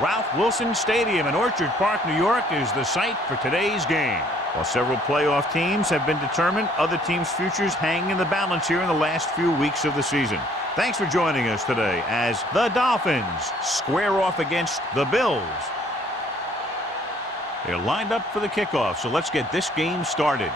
Ralph Wilson Stadium in Orchard Park, New York is the site for today's game. While several playoff teams have been determined, other teams' futures hang in the balance here in the last few weeks of the season. Thanks for joining us today as the Dolphins square off against the Bills. They're lined up for the kickoff, so let's get this game started.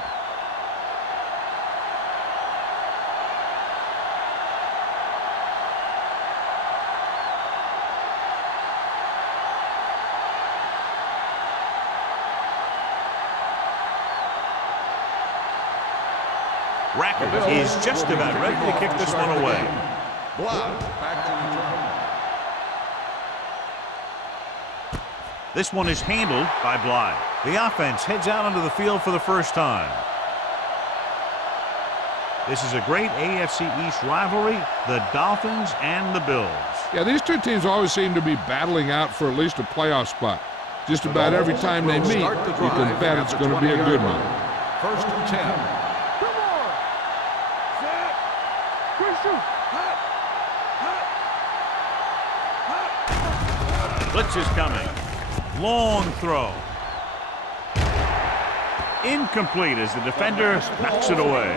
Rackers is just about ready to kick this one away. This one is handled by Bly. The offense heads out onto the field for the first time. This is a great AFC East rivalry, the Dolphins and the Bills. Yeah, these two teams always seem to be battling out for at least a playoff spot. Just about every time they meet, you can bet it's going to be a good one. 1st and 10. Blitz is coming. Long throw. Incomplete as the defender knocks it away.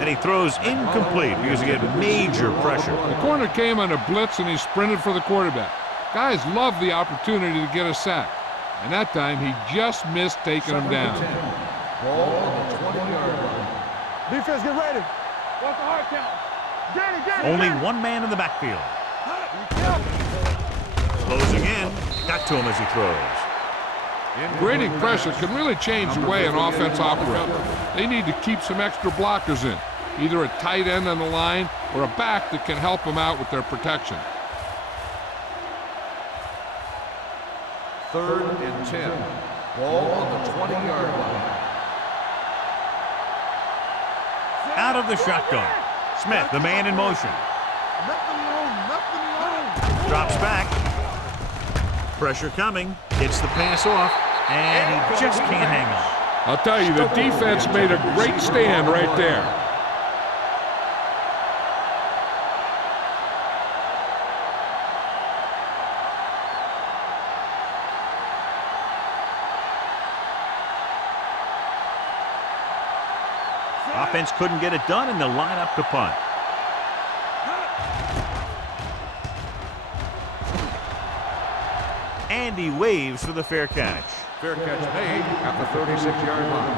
And he throws incomplete because he had major pressure. The corner came on a blitz and he sprinted for the quarterback. Guys love the opportunity to get a sack. And that time he just missed taking him down. Ball on the 20-yard line. Defense, get ready. What's the hard count? Only one man in the backfield. Closing in. Got to him as he throws. Grading pressure can really change the way an offense operates. They need to keep some extra blockers in, either a tight end on the line or a back that can help them out with their protection. 3rd and 10. Ball on the 20-yard line. Out of the shotgun. Smith, the man in motion. Drops back. Pressure coming. Gets the pass off. And he just can't hang on. I'll tell you, the defense made a great stand right there. Offense couldn't get it done, and they'll line up to punt. And he waves for the fair catch. Fair catch made at the 36-yard line.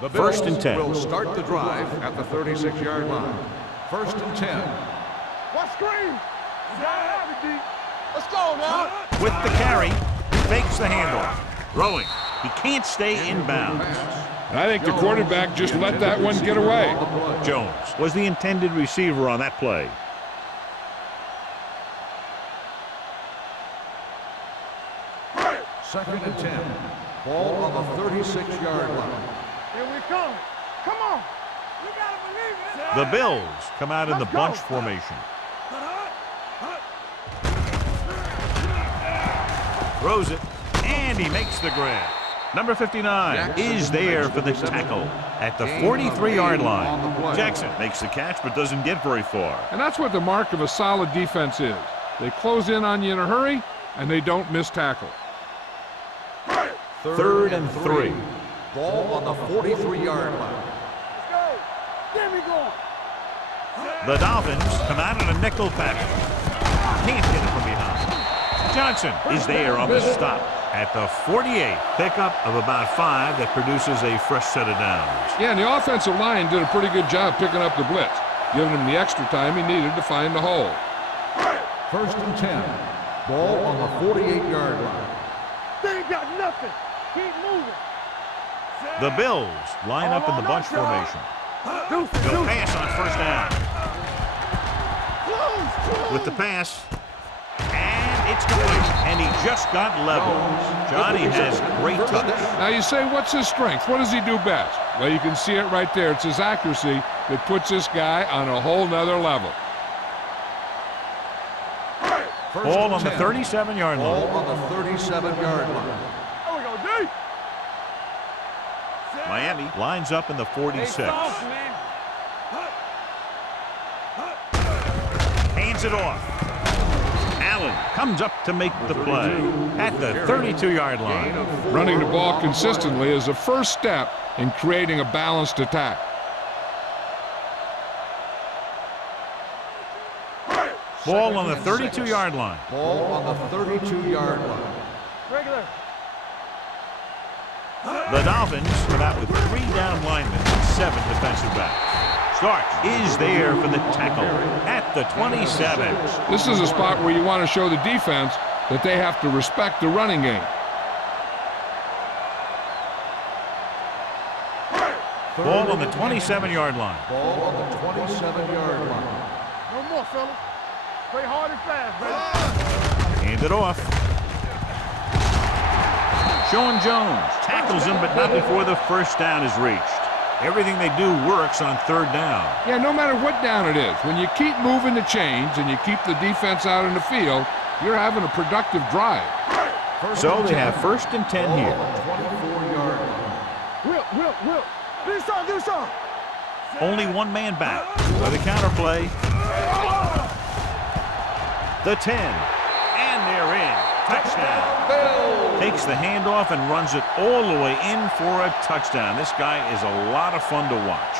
The Bills 1st and 10. will start the drive at the 36-yard line. 1st and 10. What screen? Let's go now. With the carry, fakes the handoff. Throwing. He can't stay inbounds. I think the quarterback just let that one get away. Jones was the intended receiver on that play. Second and 10. Ball on the 36-yard line. Here we come. Come on. We gotta believe it. The Bills come out in the bunch formation. Throws it, and he makes the grab. Number 59 is there for the tackle at the 43-yard line. Jackson makes the catch but doesn't get very far. And that's what the mark of a solid defense is. They close in on you in a hurry, and they don't miss tackle. 3rd and 3. Ball on the 43-yard line. Let's go. Get me going. The Dolphins come out in a nickel package. Can't get it from behind. Johnson is there on the stop at the 48. Pickup of about 5 that produces a fresh set of downs. Yeah, and the offensive line did a pretty good job picking up the blitz, giving him the extra time he needed to find the hole. 1st and 10. Ball on the 48-yard line. They ain't got nothing. Keep moving. The Bills line up in the bunch formation. They'll pass on 1st down. With the pass. It's complete, and he just got level. Johnny has great touch. Now you say, what's his strength? What does he do best? Well, you can see it right there. It's his accuracy that puts this guy on a whole nother level. Ball on the 37-yard line. Ball on the 37-yard line. There we go, D. Miami lines up in the 46. Hands it off. Allen comes up to make the play at the 32-yard line. Running the ball consistently is the first step in creating a balanced attack. Ball on the 32-yard line. Ball on the 32-yard line. Regular. The Dolphins come out with 3 down linemen and 7 defensive backs. Starks is there for the tackle at the 27. This is a spot where you want to show the defense that they have to respect the running game. Ball on the 27-yard line. Ball on the 27-yard line. No more, fellas. Play hard and fast, baby. Hand it off. Sean Jones tackles him, but not before the first down is reached. Everything they do works on 3rd down. Yeah, no matter what down it is, when you keep moving the chains and you keep the defense out in the field, you're having a productive drive. So they have 1st and 10 here. 24-yard line. Will. Do something. Only one man back. By the counterplay. The 10. And they're in. Touchdown. Takes the handoff and runs it all the way in for a touchdown. This guy is a lot of fun to watch.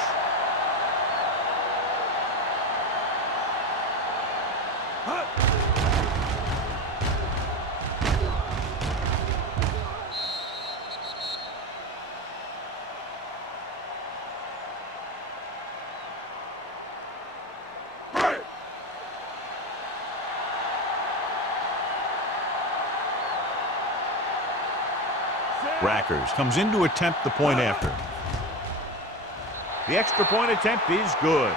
Rackers comes in to attempt the point after. The extra point attempt is good.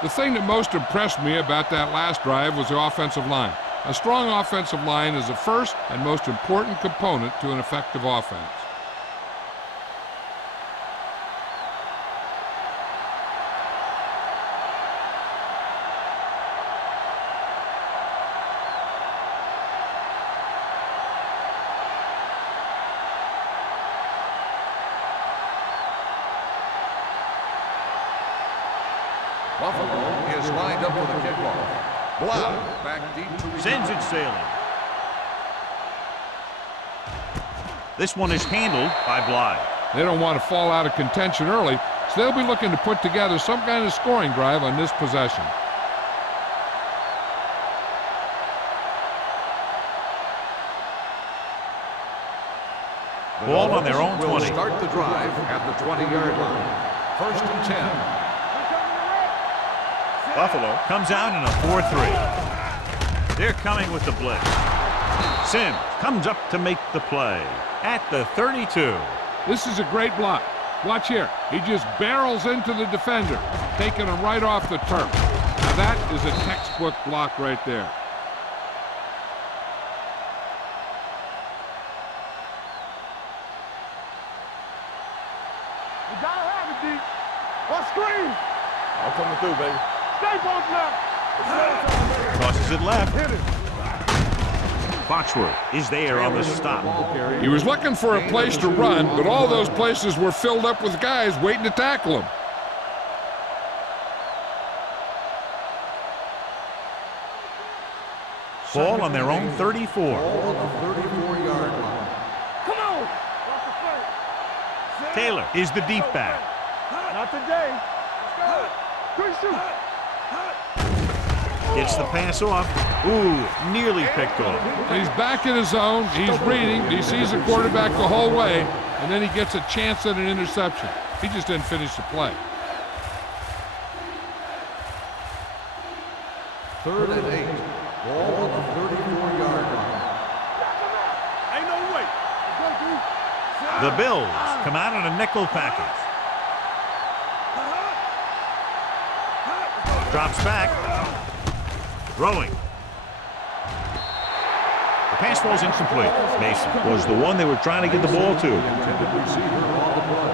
The thing that most impressed me about that last drive was the offensive line. A strong offensive line is the first and most important component to an effective offense. Buffalo is lined up for the kickoff. Blau back deep to receive. Sends it sailing. This one is handled by Bly. They don't want to fall out of contention early, so they'll be looking to put together some kind of scoring drive on this possession. Ball on their own 20. Will start the drive at the 20-yard line. 1st and 10. Buffalo comes out in a 4-3. They're coming with the blitz. Sims comes up to make the play at the 32. This is a great block. Watch here. He just barrels into the defender, taking him right off the turf. Now that is a textbook block right there. You gotta have it, D. What screen? I'm coming through, baby. Stay post left. Crosses it left. Hit it. Foxworth is there on the stop. He was looking for a place to run, but all those places were filled up with guys waiting to tackle him. Ball on their own 34. Ball on the 34-yard line. Come on. Taylor is the deep back. Not today. Good shoot. Gets the pass off. Ooh, nearly picked off. He's back in his zone. He's reading. He sees the quarterback the whole way, and then he gets a chance at an interception. He just didn't finish the play. 3rd and 8. Ball on the 34-yard line. Ain't no way. The Bills come out in a nickel package. Drops back. Throwing. The pass ball's incomplete. Mason was the one they were trying to get the ball to. Intended receiver on the play.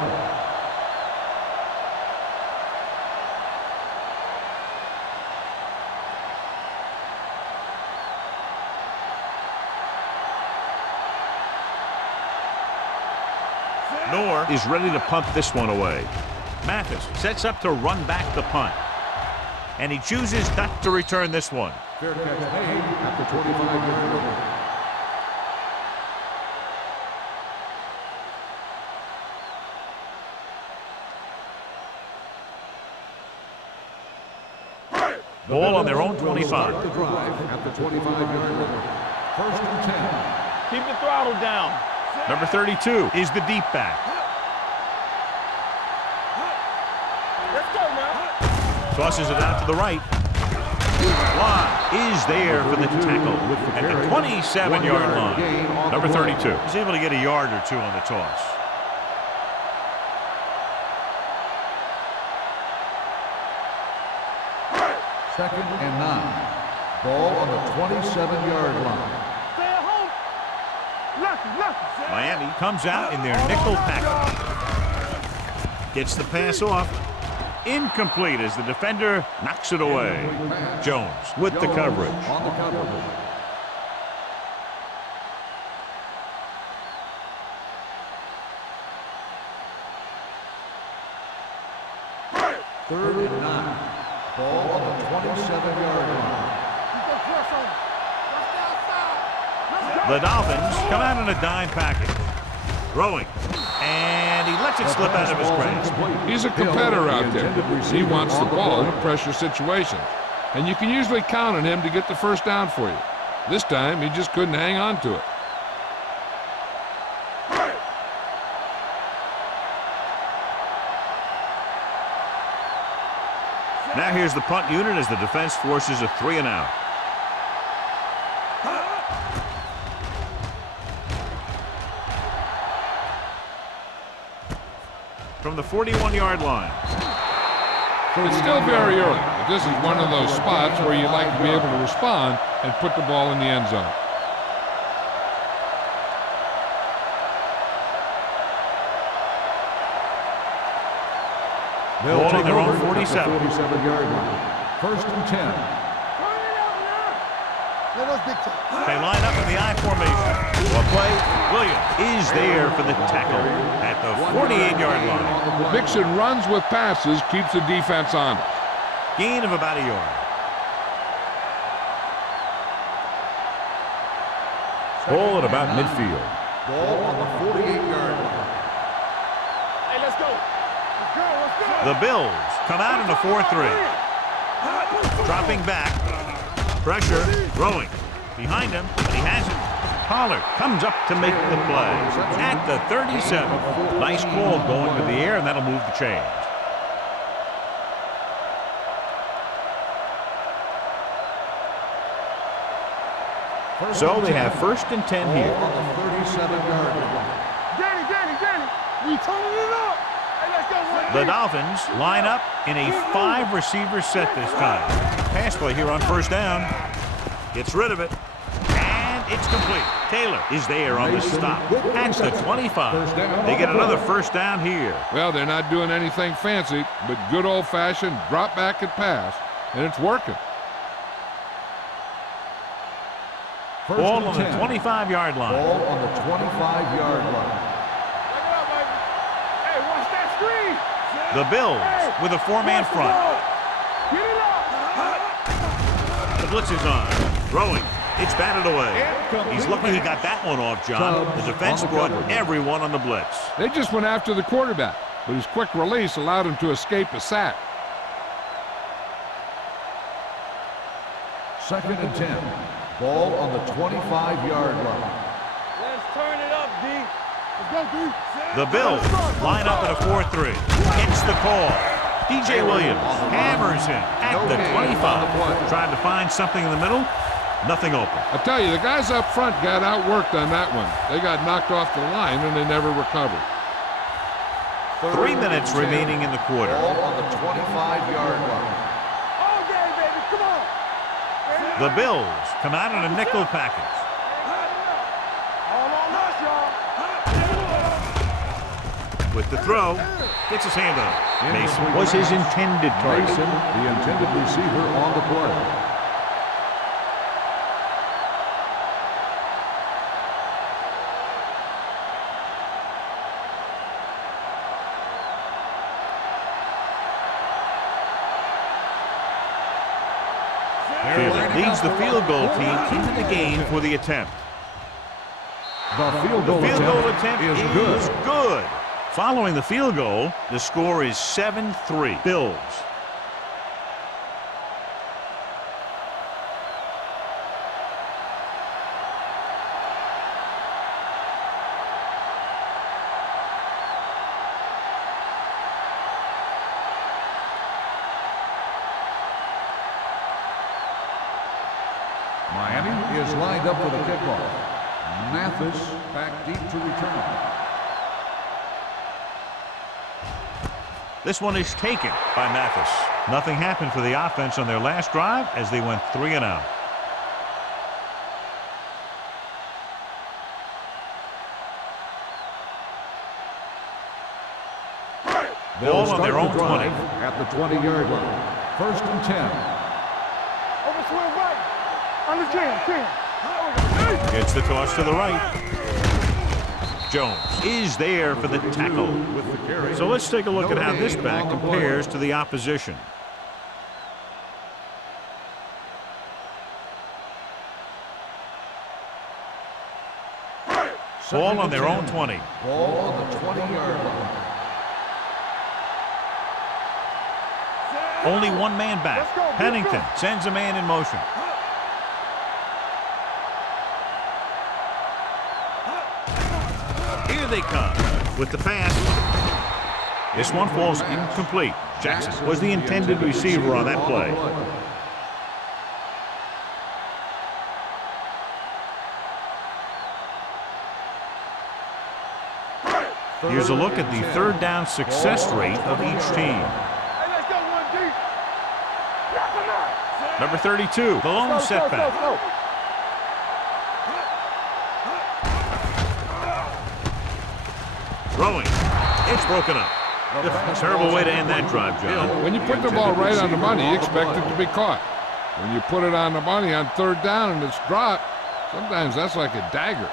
Knorr is ready to punt this one away. Mathis sets up to run back the punt. And he chooses not to return this one. Fair catch made at the 25-yard line. Ball on their own 25. The drive at the 25-yard line. First and 10. Keep the throttle down. Number 32 is the deep back. Let's go now. Tosses it out to the right. Line is there for the tackle at the 27-yard line. Number 32. He's able to get a yard or two on the toss. Second and 9. Ball on the 27-yard line. Stay at home. Lucky. Miami comes out in their nickel package. Gets the pass off. Incomplete as the defender knocks it away. Jones with the coverage. On the coverage. Third and 9. Ball on the 27-yard line. The Dolphins come out in a dime package. Throwing. And he lets it slip out of his grasp. He's a competitor out there. He wants the ball in pressure situations. And you can usually count on him to get the first down for you. This time, he just couldn't hang on to it. Now here's the punt unit as the defense forces a 3 and out. From the 41-yard line. It's still very early, but this is one of those spots where you like to be able to respond and put the ball in the end zone. They'll Ball on their own over at the 47. 47-yard line. First and 10. They line up in the I formation. Well play. Williams is there for the tackle at the 48-yard line. Mixing runs with passes keeps the defense honest. Gain of about a yard. Ball at about midfield. Ball on the 48-yard line. Hey, let's go. The Bills come out in a 4-3. Dropping back. Pressure. Throwing. Behind him, but he has it. Pollard comes up to make the play at the 37. Nice call going to the air, and that'll move the chains. So they have first and 10 here. On the 37-yard line. Danny, we turning it up. Hey, let's go. The Dolphins line up in a 5-receiver set this time. Pass play here on first down. Gets rid of it. And it's complete. Taylor is there on the stop at the 25. They get another first down here. Well, they're not doing anything fancy, but good old-fashioned drop back and pass, and it's working. Ball on the 25-yard line. Ball on the 25-yard line. Hey, watch that screen. The Bills with a 4-man front. Get it up. The blitz is on. Throwing. It's batted away. He's lucky he got that one off, John. The defense brought everyone on the blitz. They just went after the quarterback, but his quick release allowed him to escape a sack. Second and 10. Ball on the 25-yard line. Let's turn it up, D. Let's go, D. The Bills line up in a 4-3. Gets the call. DJ Williams hammers him at the 25. Trying to find something in the middle. Nothing open. I tell you, the guys up front got outworked on that one. They got knocked off the line, and they never recovered. 3 minutes remaining in the quarter. Ball on the 25-yard line. All day, baby. Come on. The Bills come out in a nickel package. All on us, y'all. With the throw, gets his hand on it. Mason was his intended target. Mason, the intended receiver on the play. Field leads the field goal team into the game for the attempt. The field goal attempt is good. Following the field goal, the score is 7-3. Bills. Miami is lined up for the kickoff. Mathis back deep to return. This one is taken by Mathis. Nothing happened for the offense on their last drive as they went 3 and out. Ball on their own 20. At the 20-yard line. 1st and 10. Over swing right. Under 10. Gets the toss to the right. Jones is there for the tackle. So let's take a look at how this back compares to the opposition. Ball on their own 20. Ball on the 20-yard line. Only one man back. Pennington sends a man in motion. Here they come with the pass. This one falls incomplete. Jackson was the intended receiver on that play. Here's a look at the third down success rate of each team. Number 32, the lone setback. Throwing. It's broken up. Terrible way to end that drive, John. When you put the ball right on the money, you expect it to be caught. When you put it on the money on 3rd down and it's dropped, sometimes that's like a dagger.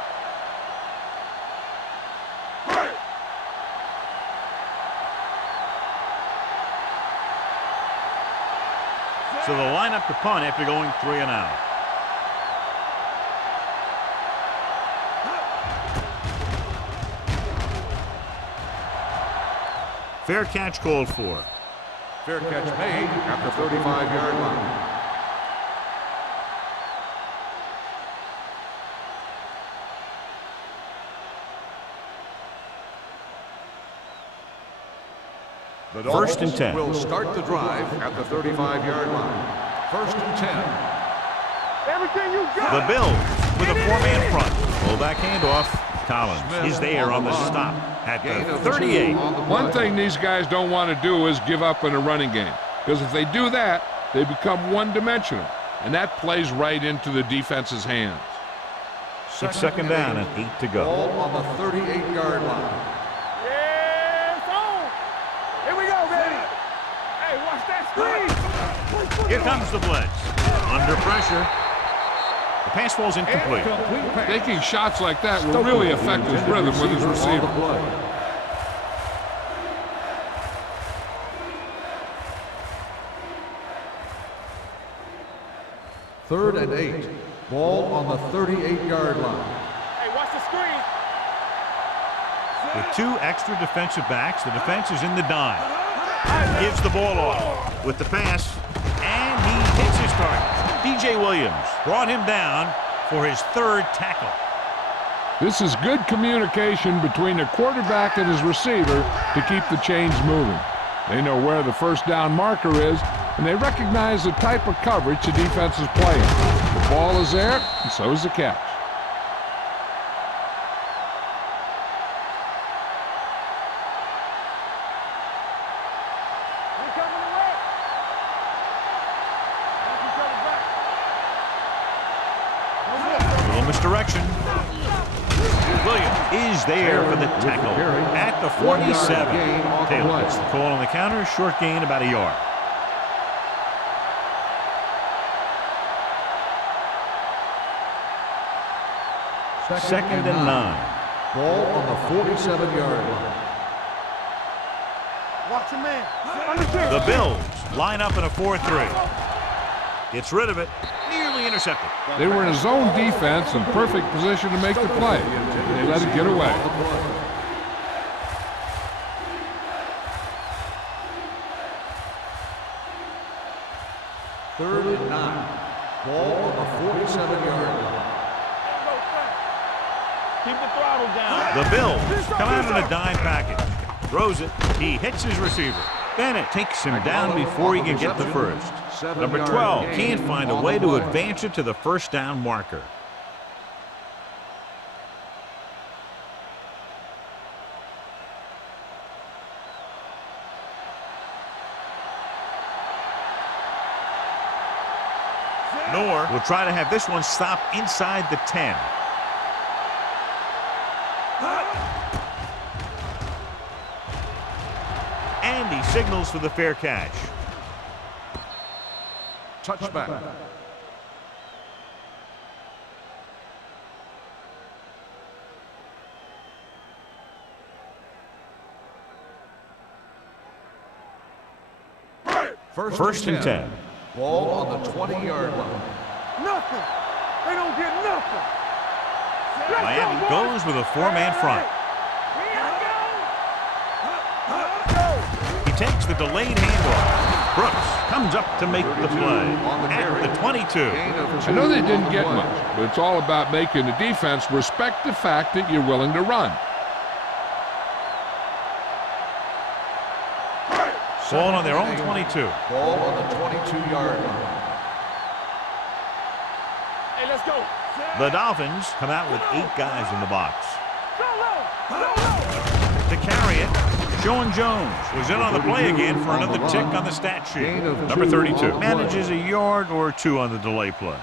So they'll line up to punt after going 3 and out. Fair catch called for. Fair catch made at the 35-yard line. The 1st and 10. Will start the drive at the 35-yard line. 1st and 10. Everything you got. The Bills with a 4-man front. Fullback handoff. Collins is there on the stop at the 38. One thing these guys don't want to do is give up in a running game, because if they do that, they become one-dimensional, and that plays right into the defense's hands. It's 2nd down and 8 to go. Ball on the 38-yard line. Yes, on. Here we go, baby. Hey, watch that screen. Here comes the blitz. Under pressure. The pass falls incomplete. Taking shots like that will really affect his rhythm with his receiver. 3rd and 8. Ball on the 38-yard line. Hey, watch the screen. With 2 extra defensive backs, the defense is in the dime. Gives the ball off with the pass, and he hits his target. DJ Williams brought him down for his 3rd tackle. This is good communication between the quarterback and his receiver to keep the chains moving. They know where the 1st down marker is, and they recognize the type of coverage the defense is playing. The ball is there, and so is the catch. Little misdirection. Williams is there for the tackle at the 47. Taylor gets the call on the counter. Short gain, about a yard. Second and 9. Ball on the 47-yard line. Watch your man. The Bills line up in a 4-3. Gets rid of it. Nearly intercepted. They were in a zone defense and perfect position to make the play. They let it get away. Third and 9. Ball on the 47-yard line. Keep the throttle down. The Bills come out in a dime package. Throws it. He hits his receiver. Bennett takes him down before he can get the first. Number 12 can't find a way to advance it to the first down marker. Nor will try to have this one stop inside the 10. And he signals for the fair catch. Touchback. First and 10. Ball on the 20-yard line. Nothing. They don't get nothing. Miami goes with a four-man front. He takes the delayed handoff. Brooks comes up to make the play at the 22. I know they didn't get much, but it's all about making the defense respect the fact that you're willing to run. Ball on their own 22. Ball on the 22-yard line. Hey, let's go. The Dolphins come out with 8 guys in the box. To carry it, Joan Jones was in on the play again for another tick on the stat sheet. Number 32 manages a yard or 2 on the delay play.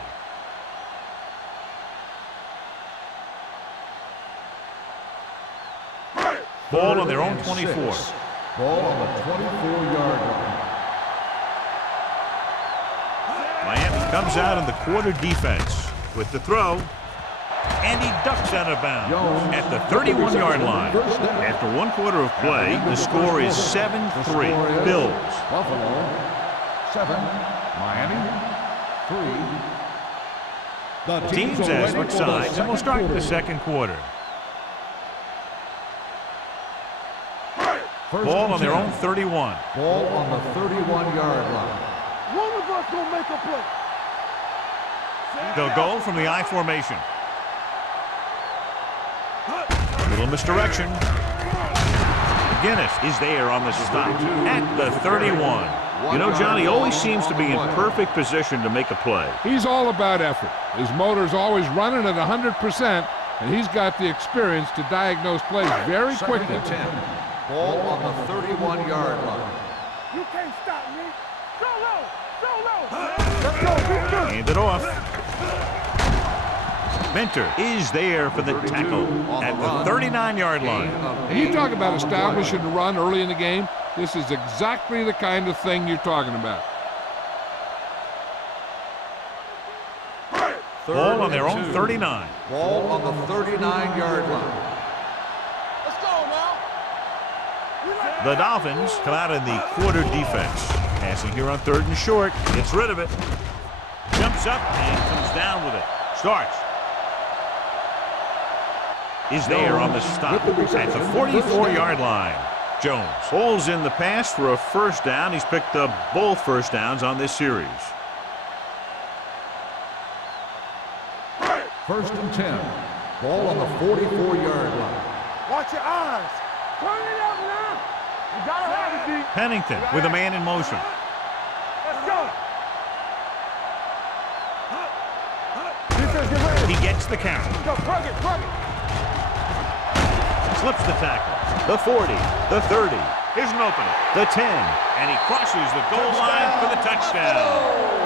Ball on their own 24. Ball on the 24-yard line. Miami comes out in the quarter defense with the throw, and he ducks out of bounds at the 31-yard line. After 1 quarter of play, the score is 7-3. Bills. Buffalo, 7. Miami, 3. The Teams as switch sides, and we'll start the second quarter. Ball on their own 31. Ball on the 31-yard line. One of us gonna make a play. They'll go from the I formation. A little misdirection. McGinnis is there on the stop at the 31. You know, Johnny always seems to be in perfect position to make a play. He's all about effort. His motor's always running at 100%, and he's got the experience to diagnose plays very quickly. Second and 10. Ball on the 31-yard line. You can't stop me. Go low. Go low. Let's go. Be good. Hand it off. Minter is there for the tackle at the 39-yard line. And you talk about establishing the run early in the game. This is exactly the kind of thing you're talking about. Ball on their own 39. Ball on the 39-yard line. Let's go now. The Dolphins come out in the quarter defense. Passing here on 3rd and short. Gets rid of it. Jumps up and comes down with it. Starts. Is there on the stop at the 44-yard line. Jones pulls in the pass for a first down. He's picked up both first downs on this series. First and 10. Ball on the 44-yard line. Watch your eyes. Turn it up now. You gotta have it, D. Pennington with a man in motion. Let's go. Defense, get ready. He gets the count. Go, plug it, plug it. Slips the tackle. The 40. The 30. Here's an opening. The 10. And he crosses the goal line for the touchdown.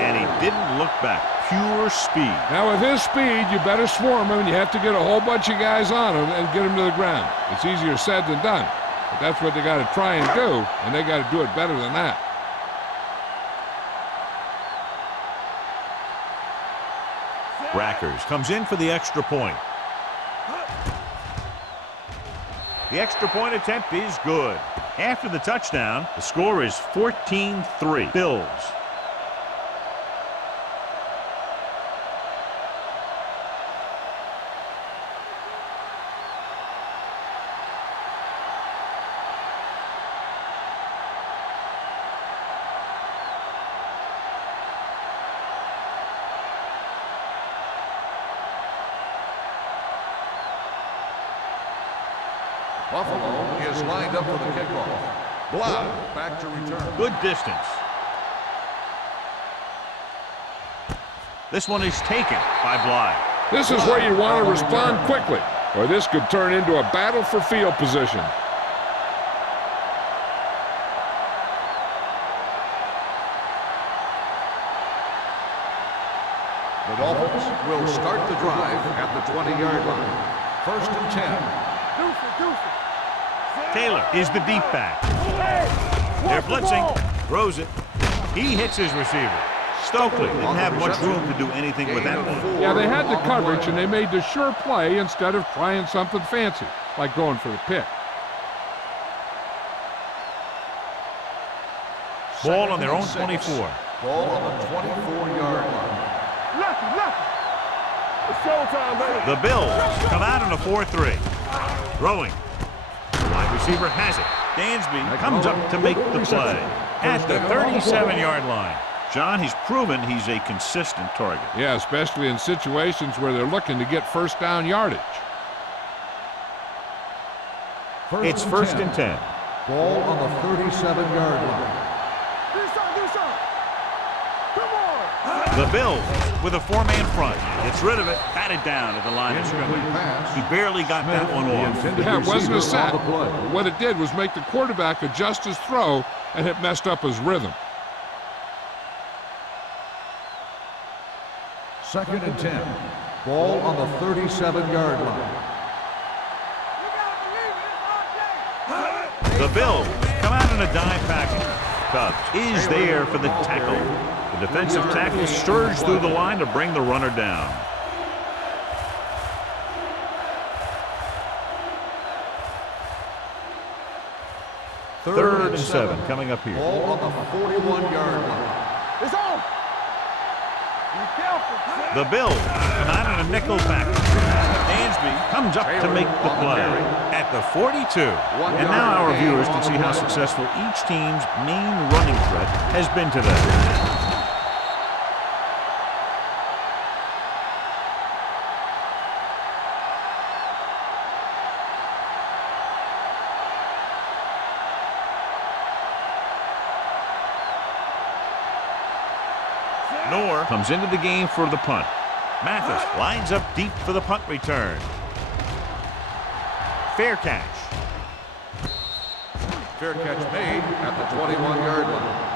And he didn't look back. Pure speed. Now, with his speed, you better swarm him, and you have to get a whole bunch of guys on him and get him to the ground. It's easier said than done. But that's what they got to try and do, and they got to do it better than that. Rackers comes in for the extra point. The extra point attempt is good. After the touchdown, the score is 14-3. Bills. Buffalo is lined up for the kickoff. Blau back to return. Good distance. This one is taken by Bly. This is where you want to respond quickly, or this could turn into a battle for field position. The Dolphins will start the drive at the 20-yard line. 1st and 10. Taylor is the deep back. They're blitzing. Throws it. He hits his receiver. Stokely didn't have much room to do anything with that one. Yeah, they had the coverage, and they made the sure play instead of trying something fancy, like going for the pick. Ball on their own 24. Ball on the 24-yard line. It's showtime, baby. The Bills come out in a 4-3. Throwing. Wide receiver has it. Dansby comes up to make the play at the 37-yard line. John, he's proven he's a consistent target. Yeah, especially in situations where they're looking to get first down yardage. It's 1st and 10. Ball on the 37-yard line. Do something. Come on. The Bills with a four-man front. Gets rid of it. Batted down at the line of scrimmage. He barely got that one off. Yeah, it wasn't a sack. What it did was make the quarterback adjust his throw, and it messed up his rhythm. 2nd and 10. Ball on the 37-yard line. The Bills come out in a dime package. Cubs is there for the tackle. The defensive tackle surged through the line to bring the runner down. Third and 7 coming up here. Ball on the 41-yard line. It's on. Be careful. The Bills come out in a nickel package. Dansby comes up to make the play at the 42. And now our viewers can see how successful each team's main running threat has been today. Noor comes into the game for the punt. Mathis lines up deep for the punt return. Fair catch. Fair catch made at the 21-yard line.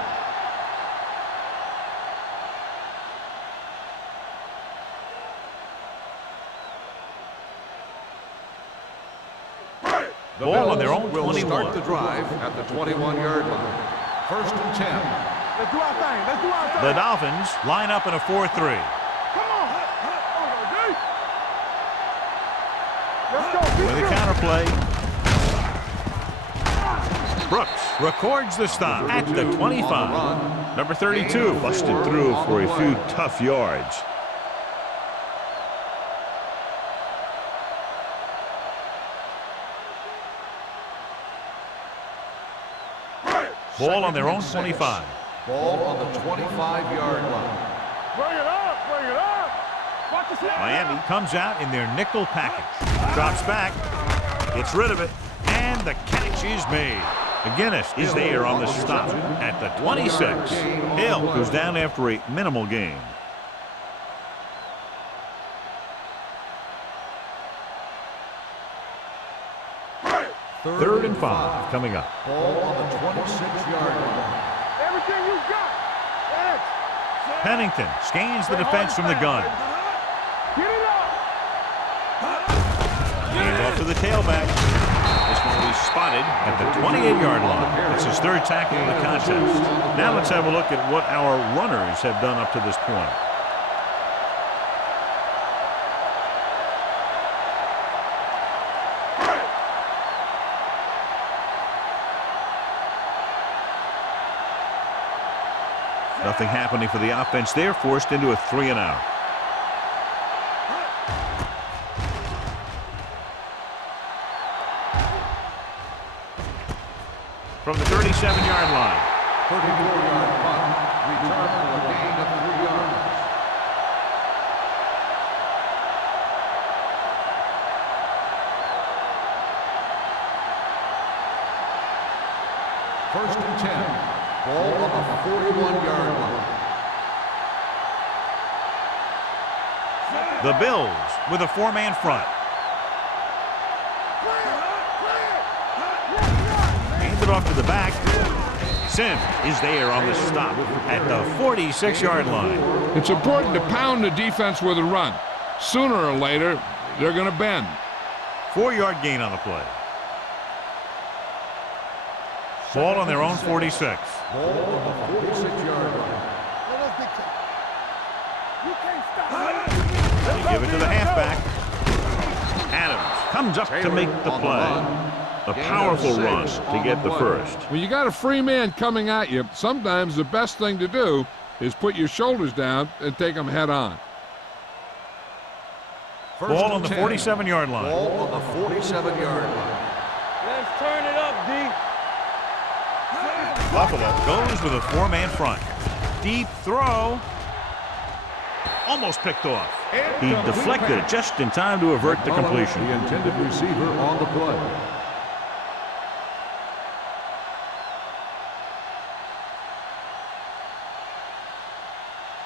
The Ball on their Bills own will 21. start the drive at the 21-yard line. 1st and 10. Let's do our thing. Let's do our thing. The Dolphins line up in a 4-3. Come on. Let's go. With a counterplay. Brooks records the stop at the 25. Number 32 busted through for a few tough yards. Ball on their own 25. Ball on the 25-yard line. Bring it up. Bring it up. Watch the snap. Miami comes out in their nickel package. Drops back. Gets rid of it. And the catch is made. McGinnis is there on the stop at the 26. Hill goes down after a minimal gain. Third and 5 coming up. Ball on the 26-yard line. Everything you got. Yes. Pennington scans the defense from the gun. Get it up. Hands off to the tailback. This one will be spotted at the 28-yard line. It's his third tackle in the contest. Now let's have a look at what our runners have done up to this point. Nothing happening for the offense. They're forced into a 3-and-out. From the 37-yard line. 34-yard punt. Return for a gain of 3 yards. First and 10. Ball on the 41-yard line. The Bills with a four-man front. Hand it off to the back. Sim is there on the stop at the 46-yard line. It's important to pound the defense with a run. Sooner or later, they're going to bend. 4-yard gain on the play. Ball on their own 46. Ball on the 46-yard line. They give it to the halfback. Adams comes up to make the play. A powerful run to get the first. When you got a free man coming at you, sometimes the best thing to do is put your shoulders down and take them head on. Ball on the 47-yard line. Ball on the 47-yard line. Let's turn it up, D. Buffalo goes with a four-man front. Deep throw. Almost picked off. He deflected it just in time to avert the completion. The intended receiver on the play.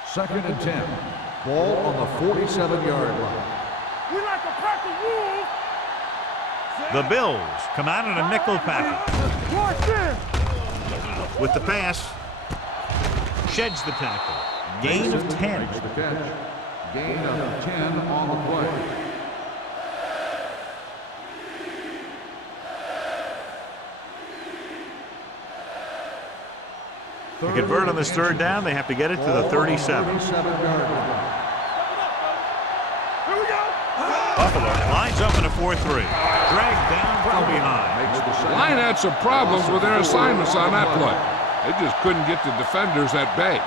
Second and 10. Ball on the 47-yard line. We like a pack of wolves. The Bills come out in a nickel package. Watch this. With the pass, sheds the tackle. Gain of 10. Makes the catch. Gain of 10 on the play. To convert on this third down, they have to get it to the 37. Buffalo lines up in a 4-3. Dragged down from behind. Line had some problems with their assignments on that play. They just couldn't get the defenders at bay.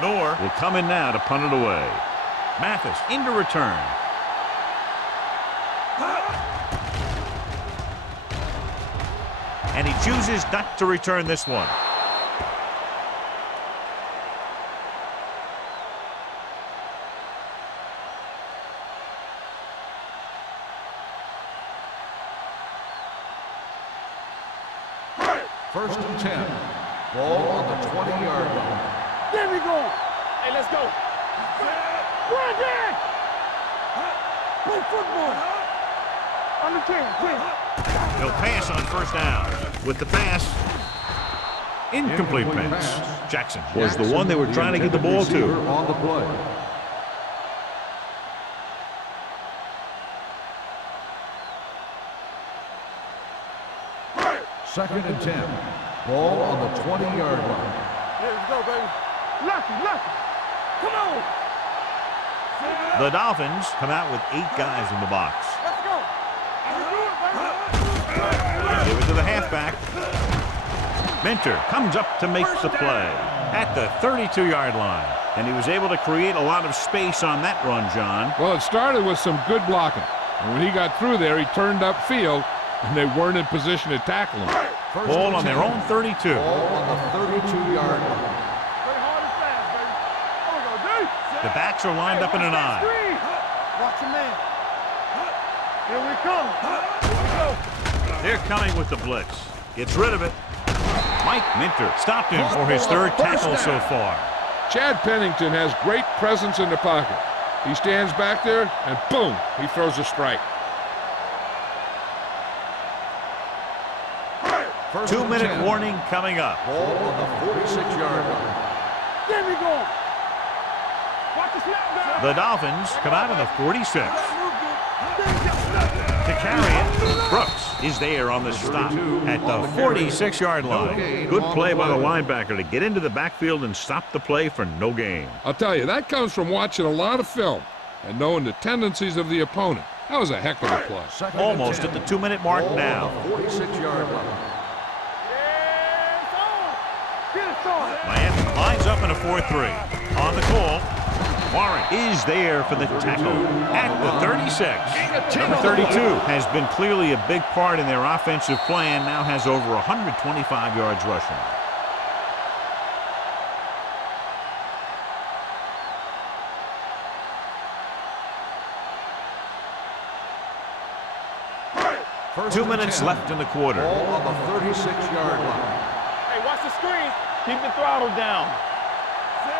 Nor will come in now to punt it away. Mathis into return. And he chooses not to return this one. First and 10. Ball on the 20-yard line. There we go. Hey, let's go. Run, Dad. Play football. On the 10. He'll pass on first down. With the pass, incomplete pass. Jackson was the one they were trying to get the ball to. On the play. Second and 10. Ball on the 20-yard line. Let's go, baby. Lucky. Come on. The Dolphins come out with 8 guys in the box. Let's go. Give it to the halfback. Minter comes up to make the play at the 32-yard line. And he was able to create a lot of space on that run, John. Well, it started with some good blocking. And when he got through there, he turned upfield, and they weren't in position to tackle him. Ball on their own 32. Ball on the 32-yard line. Play hard and fast, baby. There we go, D. The backs are lined up in an I. Watch your man. Here we come. Here we go. They're coming with the blitz. Gets rid of it. Mike Minter stopped him for his third tackle so far. Chad Pennington has great presence in the pocket. He stands back there, and boom, he throws a strike. 2-minute warning coming up. Ball on the 46-yard line. There we go. Watch the snap down. The Dolphins come out of the 46. To carry it, Brooks is there on the stop at the 46-yard line. Good play by the linebacker to get into the backfield and stop the play for no gain. I'll tell you, that comes from watching a lot of film and knowing the tendencies of the opponent. That was a heck of a play. Almost at the 2-minute mark now. 46-yard line. Miami lines up in a 4-3. On the call, Warren is there for the tackle at the 36. Number 32 has been clearly a big part in their offensive plan, now has over 125 yards rushing. First 2 and minutes 10. left in the quarter. Ball on the 36-yard line. Hey, watch the screen. Keep the throttle down.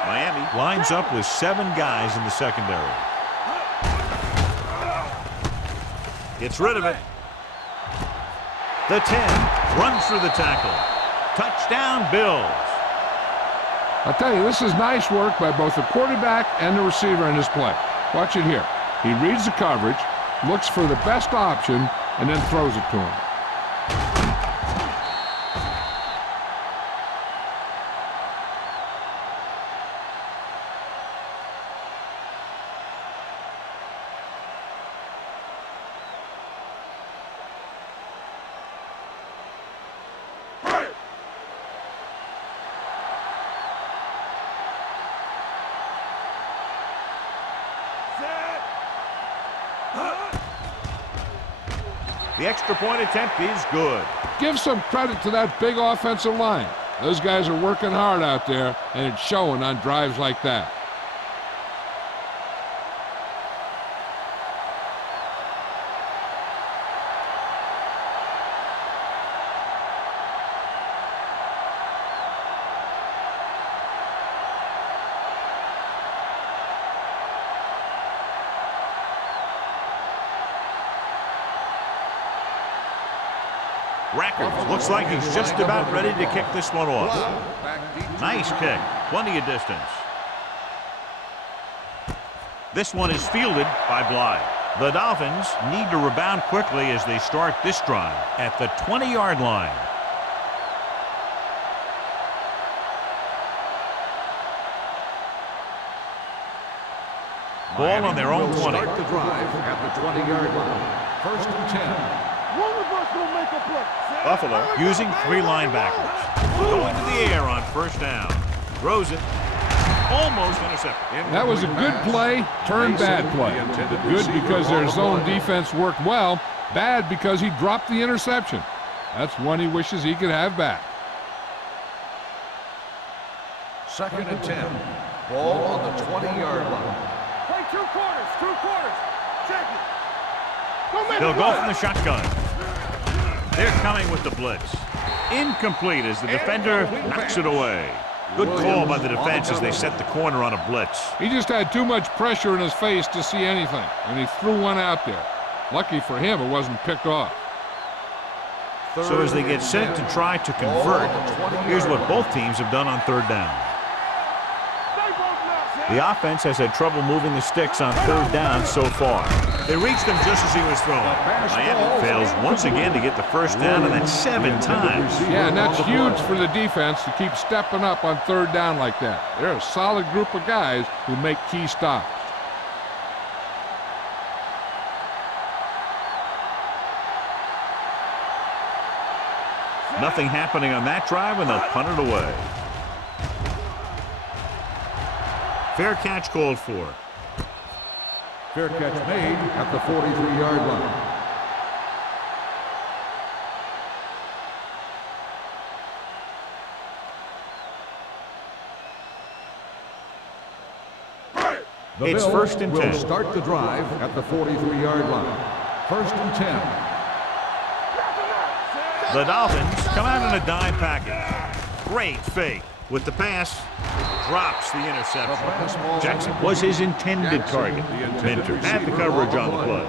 Miami lines up with 7 guys in the secondary. Gets rid of it. The 10 runs through the tackle. Touchdown, Bills. I'll tell you, this is nice work by both the quarterback and the receiver in this play. Watch it here. He reads the coverage, looks for the best option, and then throws it to him. The extra point attempt is good. Give some credit to that big offensive line. Those guys are working hard out there, and it's showing on drives like that. Rackers looks like he's just about ready to kick this one off. Back deep to Nice kick. Plenty of distance. This one is fielded by Blythe. The Dolphins need to rebound quickly as they start this drive at the 20-yard line. Ball on their own 20. Start the drive at the 20-yard line. First and 10. One of us will make a play. Buffalo using 3 linebackers. Going to the air on first down. Throws it. Almost intercepted. That was a good play, turned bad play. Good because their zone defense worked well. Bad because he dropped the interception. That's one he wishes he could have back. Second and 10. Ball on the 20-yard line. Play 2 quarters. 2 quarters. Check it. Don't make They'll a go play. from the shotgun. They're coming with the blitz. Incomplete as the defender knocks it away. Good call by the defense as they set the corner on a blitz. He just had too much pressure in his face to see anything, and he threw one out there. Lucky for him, it wasn't picked off. So as they get set to try to convert, here's what both teams have done on third down. Stay both nuts. The offense has had trouble moving the sticks on third down so far. They reached him just as he was throwing. Miami fails once again to get the first down, and that's 7 times. Yeah, and that's huge for the defense to keep stepping up on third down like that. They're a solid group of guys who make key stops. Nothing happening on that drive, and they'll punt it away. Fair catch called for. Fair catch made at the 43-yard line. The It's Bills first and will 10. start the drive at the 43-yard line. First and 10. The Dolphins come out in a dime package. Great fake. With the pass, drops the interception. Jackson was his intended target. Minter had the coverage on the play.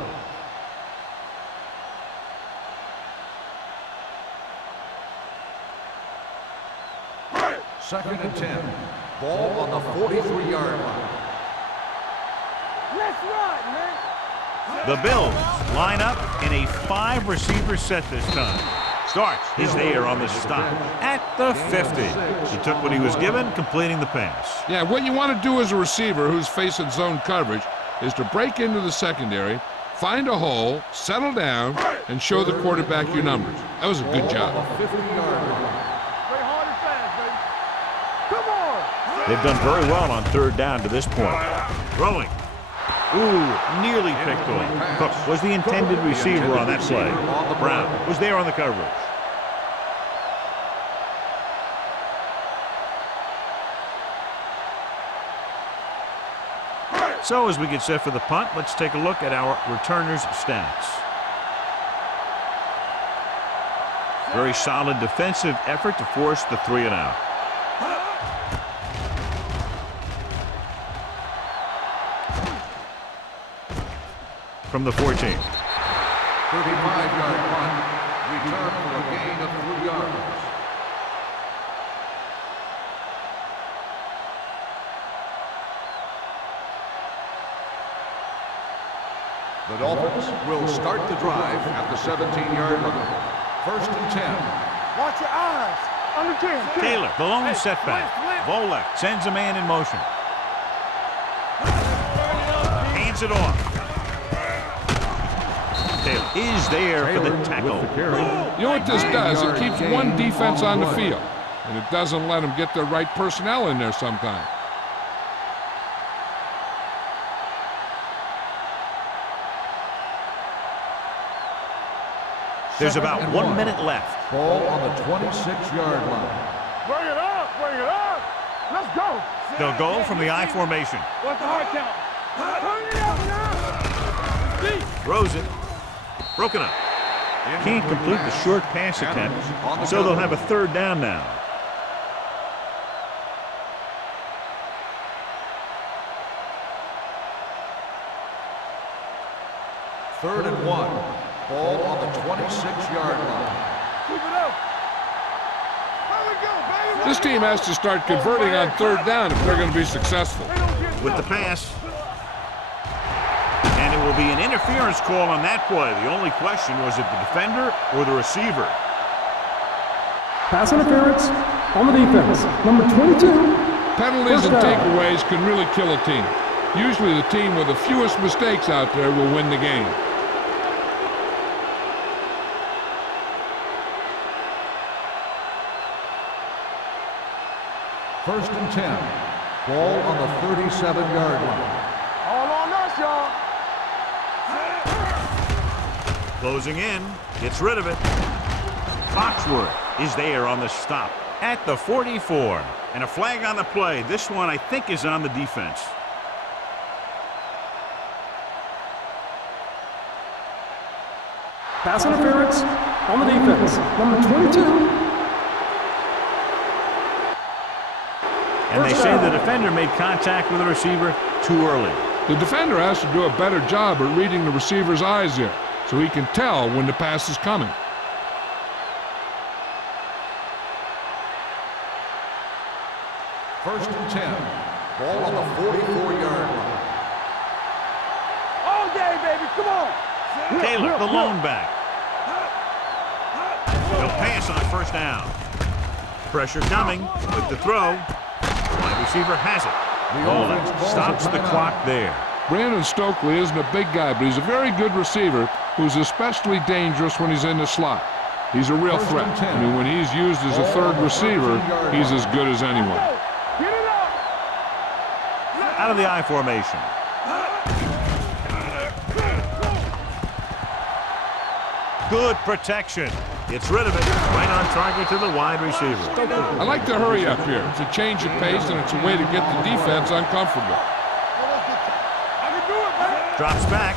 Second and 10. Ball on the 43-yard line. Let's ride, man. The Bills line up in a 5-receiver set this time. Starts his there on the stop at the 50. He took what he was given, completing the pass. Yeah, what you want to do as a receiver who's facing zone coverage is to break into the secondary, find a hole, settle down, and show the quarterback your numbers. That was a good job. 50-yard line. Play hard and fast, baby. Come on. They've done very well on third down to this point. Throwing. Ooh, nearly picked off. Cook was the intended receiver on that play. Brown was there on the coverage. So as we get set for the punt, let's take a look at our returners' stats. Very solid defensive effort to force the 3 and out. From the 14. 35-yard punt. Return for a gain of 3 yards. The Dolphins will start the drive at the 17-yard line. 1st and 10. Watch your eyes. Under 10. Taylor, the lone setback. Volek sends a man in motion. Hands it off. Taylor is there for the tackle. You know what this does? It keeps one defense on the field, and it doesn't let them get the right personnel in there sometimes. There's about 1 minute left. Ball on the 26-yard line. Bring it up. Bring it up. Let's go. They'll go from the I formation. What's the hard count? Turn it up now. Throws it. Broken up. Can't complete the short pass attempt, so they'll have a 3rd down now. Third and 1. Ball on the 26-yard line. Keep it up. There we go, baby. This team has to start converting on 3rd down if they're going to be successful. With the pass. And it will be an interference call on that play. The only question was it the defender or the receiver. Pass interference on the defense. Number 22. Penalties and First down. takeaways can really kill a team. Usually the team with the fewest mistakes out there will win the game. First and 10. Ball on the 37-yard line. All on us, y'all. Closing in. Gets rid of it. Foxworth is there on the stop at the 44. And a flag on the play. This one, I think, is on the defense. Pass interference on the defense. Number 22. And they say the defender made contact with the receiver too early. The defender has to do a better job at reading the receiver's eyes there, so he can tell when the pass is coming. First and 10. Ball on the 44-yard line. All day, baby. Come on. Taylor, the lone back. They'll pass on 1st down. Pressure coming with the throw. Wide receiver has it. Volek stops the clock there. Brandon Stokely isn't a big guy, but he's a very good receiver who's especially dangerous when he's in the slot. He's a real threat. I mean, when he's used as a 3rd receiver, he's as good as anyone. Get it up. Out of the I formation. Good protection. Gets rid of it. Right on target to the wide receiver. I like to hurry up here. It's a change of pace, and it's a way to get the defense uncomfortable. I can do it, man. Drops back.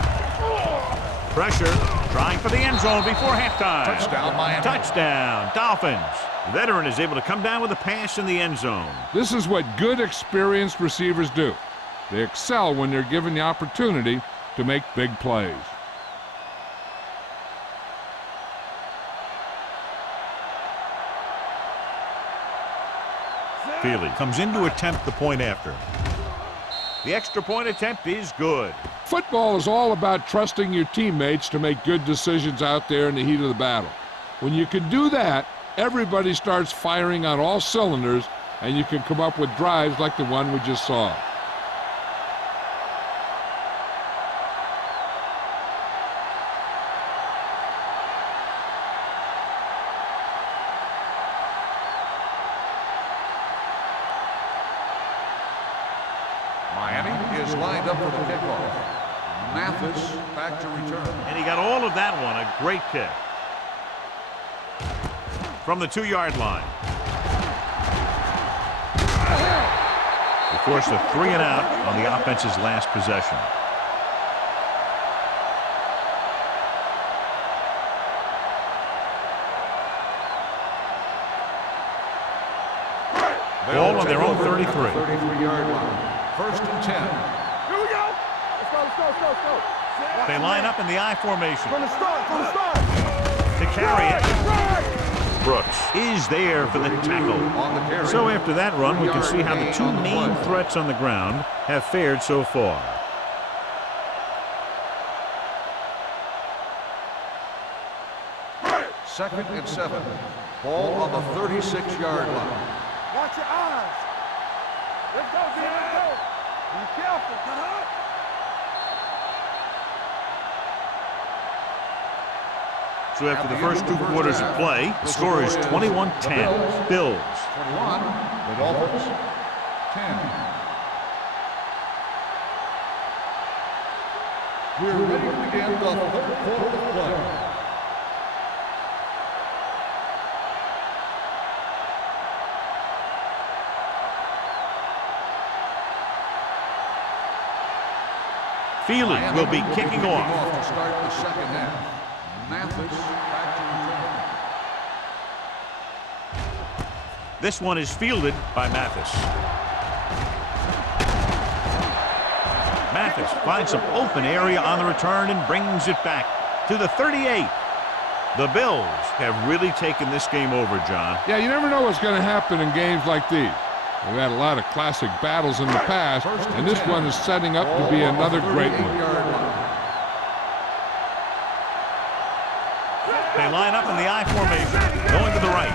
Pressure. Trying for the end zone before halftime. Touchdown, Miami. Touchdown, Dolphins. The veteran is able to come down with a pass in the end zone. This is what good, experienced receivers do. They excel when they're given the opportunity to make big plays. Feely comes in to attempt the point after. The extra point attempt is good. Football is all about trusting your teammates to make good decisions out there in the heat of the battle. When you can do that, everybody starts firing on all cylinders, and you can come up with drives like the one we just saw. Miami is lined up for the kickoff. Mathis back to return. And he got all of that one. A great kick. From the 2-yard line. They forced a 3 and out on the offense's last possession. Ball on their own 33. 33-yard line. First and 10. Here we go. Let's go. They line up in the I formation. From the start. To carry it, Brooks is there for the tackle. On the carry. So after that run, we can see how the two main threats on the ground have fared so far. Second and 7. Ball on the 36-yard line. Watch your eyes. Let's go, Jim. Let's go. Be careful. So after the first 2 quarters of play, the score is 21-10. Bills. 21. The Dolphins. 10. We're ready to begin the third quarter of play. Feely will be kicking off. To start the second half. Mathis back to return. This one is fielded by Mathis. Mathis finds some open area on the return and brings it back to the 38. The Bills have really taken this game over, John. Yeah, you never know what's going to happen in games like these. We've had a lot of classic battles in the past, and this one is setting up to be another great one. They line up in the I formation, going to the right.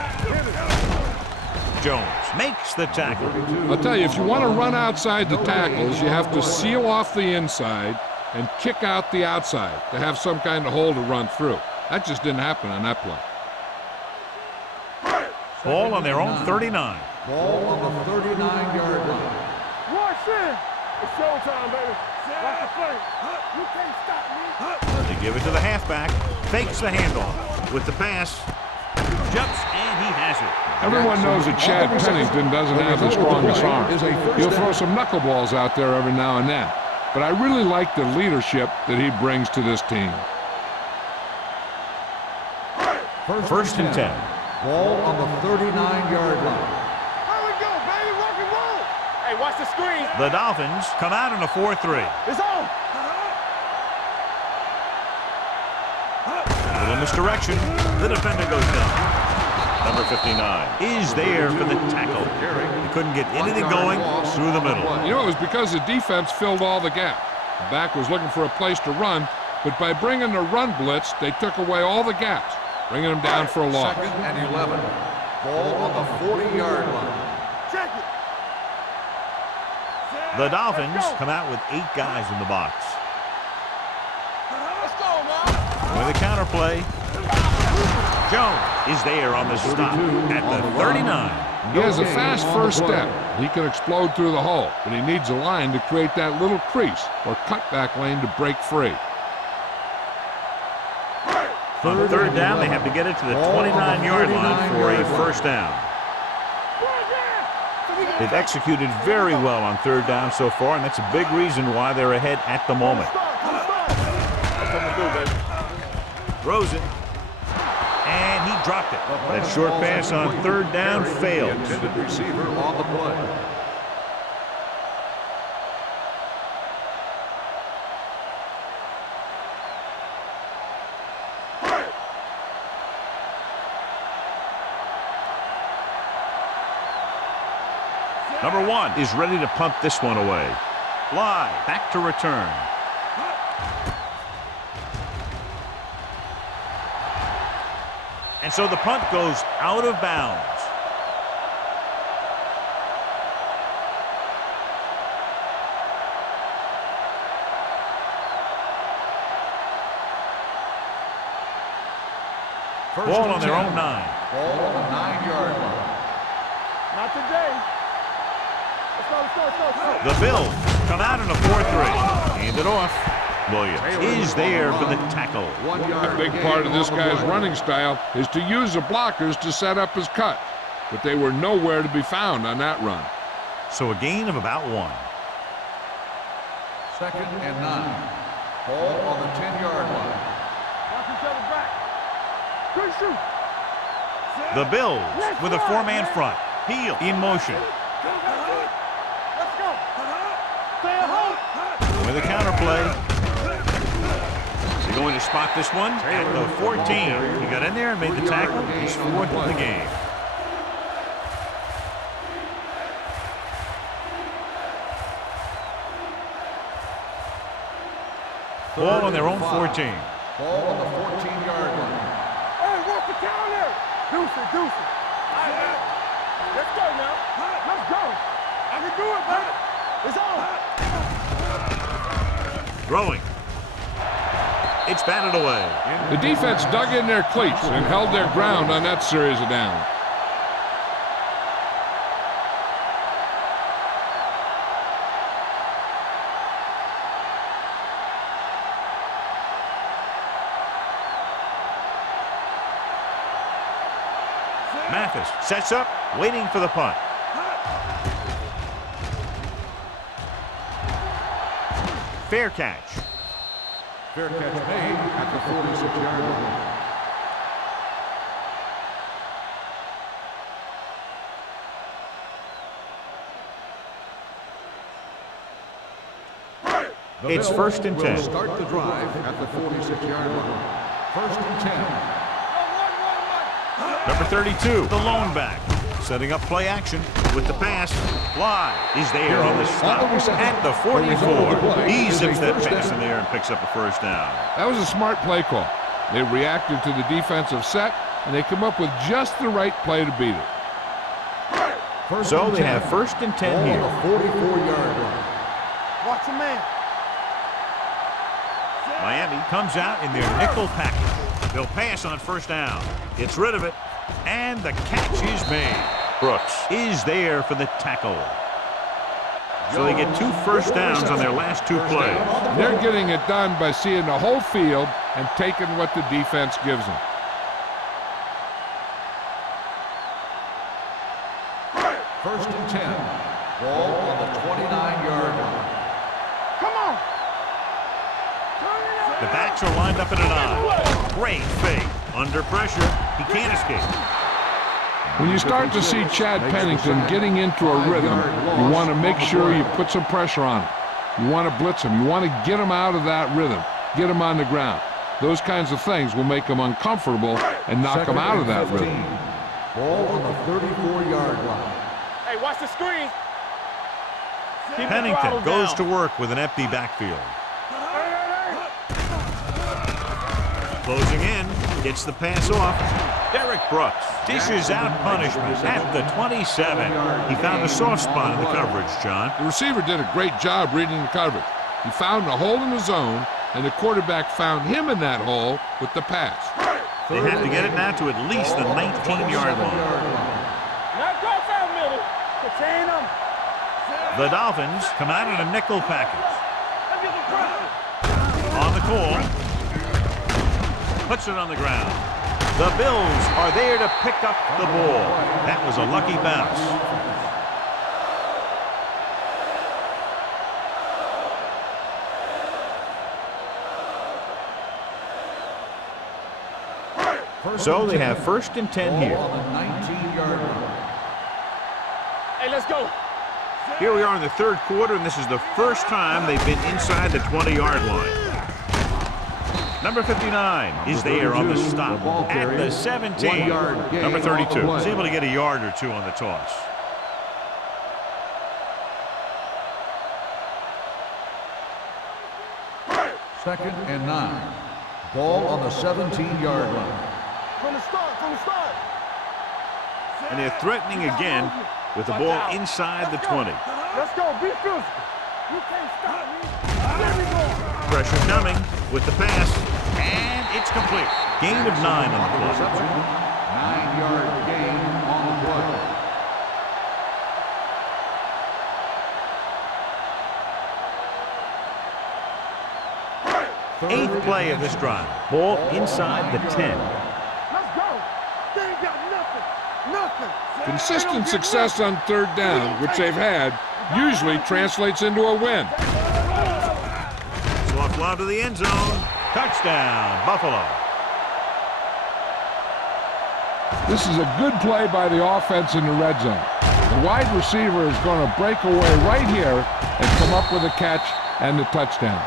Jones makes the tackle. I'll tell you, if you want to run outside the tackles, you have to seal off the inside and kick out the outside to have some kind of hole to run through. That just didn't happen on that play. Ball on their own 39. Ball on the 39-yard line. Watch it. It's showtime, baby. Watch the play. You can't stop me. They give it to the halfback. Fakes the handoff. With the pass. Jumps, and he has it. Everyone knows that Chad Pennington doesn't have the strongest arm. He'll throw some knuckleballs out there every now and then. But I really like the leadership that he brings to this team. First and 10. Ball on the 39-yard line. Here we go, baby. Rock and roll. Hey, watch the screen. The Dolphins come out in a 4-3. It's on. A little misdirection. The defender goes down. Number 59 is there for the tackle. He couldn't get anything going through the middle. You know, it was because the defense filled all the gaps. The back was looking for a place to run, but by bringing the run blitz, they took away all the gaps, bringing them down for a loss. Second and 11. Ball on the 40-yard line. Check it. The Dolphins come out with 8 guys in the box. Let's go, man. With a counterplay. Jones is there on the stop at the 39. He has a fast first step. He can explode through the hole, but he needs a line to create that little crease or cutback lane to break free. On third down, they have to get it to the 29-yard line for a first down. They've executed very well on third down so far, and that's a big reason why they're ahead at the moment. Throws it. And he dropped it. That short pass on third down fails. Intended receiver on the play. Number 1 is ready to punt this one away. Fly back to return. And so the punt goes out of bounds. Ball on their own 9. Ball on the 9-yard line. Not today. Let's go. The Bills come out in a 4-3. Hand it off. Williams is there for the tackle. 1 yard. A big part of this guy's running style is to use the blockers to set up his cut, but they were nowhere to be found on that run. So a gain of about 1. Second and 9. Ball on the 10-yard line. Watch each other back. Good shoot. The Bills with a 4-man front. Heel in motion. with a counter play. They're going to spot this one at the 14. He got in there and made the tackle. He's fourth in the game. Ball on their own 14. Ball on the 14-yard line. Hey, what's the counter? Deuce it, deuce it. All right, man. Let's go now. Let's go. I can do it, man. It's on. Throwing. It's batted away. The defense dug in their cleats and held their ground on that series of downs. Mathis sets up, waiting for the punt. Fair catch. Fair catch made at the 46-yard line. It's first and 10. Start the drive at the 46-yard line. First and 10. Number 32, the lone back. Setting up play action with the pass. Fly is there on the stop at the 44. He zips that pass in there and picks up a first down. That was a smart play call. They reacted to the defensive set, and they come up with just the right play to beat it. So they have first and 10 here. 44-yard line. Watch a man. Miami comes out in their nickel package. They'll pass on first down. Gets rid of it, and the catch is made. Brooks is there for the tackle. So they get 2 first downs on their last 2 plays. They're getting it done by seeing the whole field and taking what the defense gives them. First and 10. Ball on the 29-yard line. Come on. The backs are lined up in an eye. Great fake. Under pressure, he can't escape. When you start to see Chad Pennington getting into a rhythm, you want to make sure you put some pressure on him. You want to blitz him. You want to get him out of that rhythm, get him on the ground. Those kinds of things will make him uncomfortable and knock him out of that rhythm. Ball on the 34-yard line. Hey, watch the screen. Keep the Pennington throttle goes down. to work with an empty backfield. Closing in, gets the pass off. Derek Brooks dishes out punishment at the 27. He found a soft spot in the coverage, John. The receiver did a great job reading the coverage. He found a hole in the zone, and the quarterback found him in that hole with the pass. They have to get it now to at least the 19-yard line. Now go for the middle. Contain them. The Dolphins come out in a nickel package. On the call. Puts it on the ground. The Bills are there to pick up the ball. That was a lucky bounce. So they have first and 10 here. On the 19-yard line. Hey, let's go. Here we are in the third quarter, and this is the first time they've been inside the 20-yard line. Number 59 is there on the stop at the 17. Number 32 is able to get a yard or 2 on the toss. Second and 9. Ball on the 17-yard line. From the start, from the start. And they're threatening again with the ball inside the 20. Let's go, be physical. You can't stop me. There we go. Pressure coming with the pass, and it's complete. Gain of 9 on the play. 9-yard gain on the play. Eighth play of this drive. Ball inside the 10. Let's go. They ain't got nothing. Nothing. Consistent success on third down, which they've had, usually translates into a win. Soft lob to the end zone. Touchdown, Buffalo. This is a good play by the offense in the red zone. The wide receiver is going to break away right here and come up with a catch and the touchdown.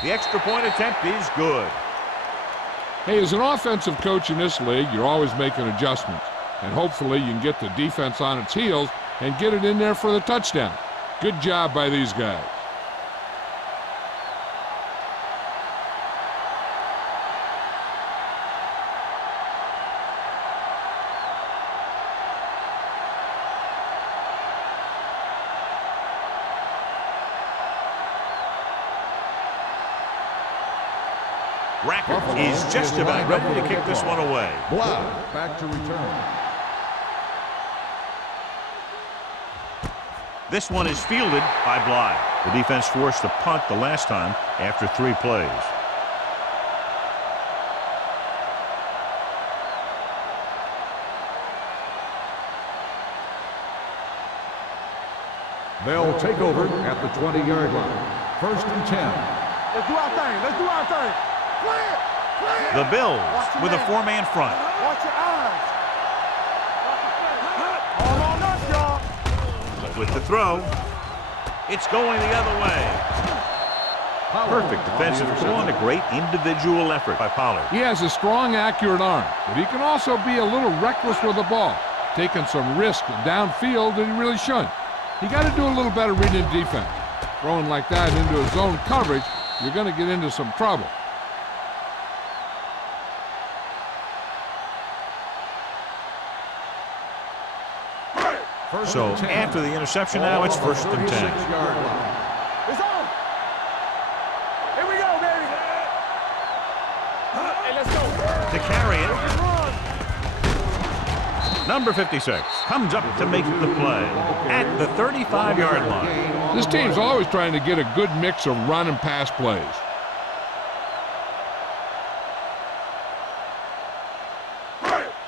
The extra point attempt is good. Hey, as an offensive coach in this league, you're always making adjustments. And hopefully you can get the defense on its heels and get it in there for the touchdown. Good job by these guys. Racker is just about ready to kick this one away. Block. Back to return. This one is fielded by Bly. The defense forced a punt the last time after 3 plays. They'll take over at the 20-yard line. 1st and 10. Let's do our thing. Let's do our thing. Play it. Play it. The Bills with a 4-man front. Watch your eyes. All on us, y'all. With the throw, it's going the other way. Perfect defensive throw and a great individual effort by Pollard. He has a strong, accurate arm, but he can also be a little reckless with the ball, taking some risk downfield that he really shouldn't. You got to do a little better reading the defense. Throwing like that into a zone coverage, you're going to get into some trouble. So after the interception now, it's 1st and 10. It's on. Here we go, baby. Hey, let's go. To carry it, number 56 comes up to make the play at the 35-yard line. This team's always trying to get a good mix of run and pass plays.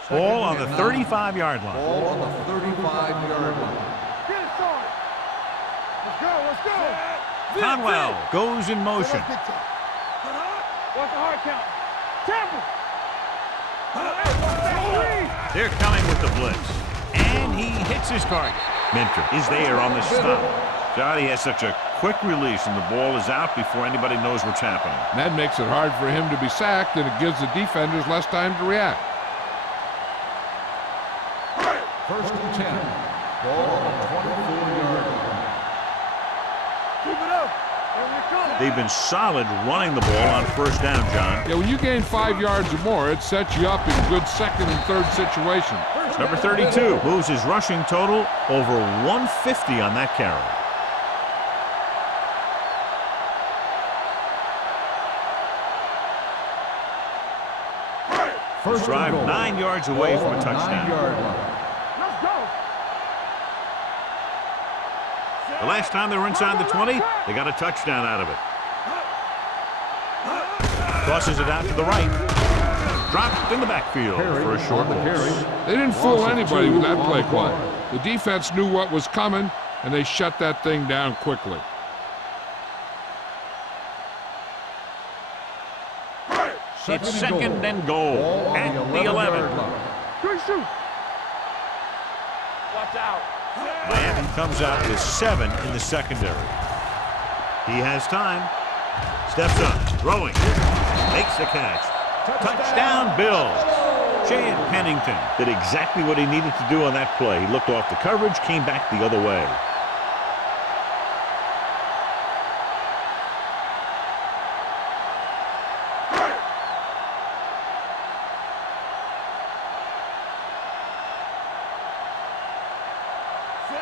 Ball on the 35-yard line. Ball on the 35-yard line. Get it started. Let's go. Let's go. Conwell goes in motion. What's the hard count? Temple. They're coming with the blitz. And he hits his target. Minter is there on the stop. Johnny has such a quick release, and the ball is out before anybody knows what's happening. And that makes it hard for him to be sacked, and it gives the defenders less time to react. 1st and 10. Ball on the 24-yard line. Keep it up. Here we come. They've been solid running the ball on 1st down, John. Yeah, when you gain 5 yards or more, it sets you up in good 2nd and 3rd situations. Number 32 moves his rushing total over 150 on that carry. First drive and goal. 9 yards away Ball from a on the touchdown. 9-yard line. Let's go. The last time they were inside the 20, they got a touchdown out of it. Tosses it out to the right. Dropped in the backfield for a short loss. They didn't fool anybody with that play call. The defense knew what was coming, and they shut that thing down quickly. It's 2nd and goal Ball on at the 11-yard 11. line. Good shoot. Watch out. Miami comes out with 7 in the secondary. He has time. Steps up, throwing, makes the catch. Touchdown, Bills. Chad Pennington did exactly what he needed to do on that play. He looked off the coverage, came back the other way.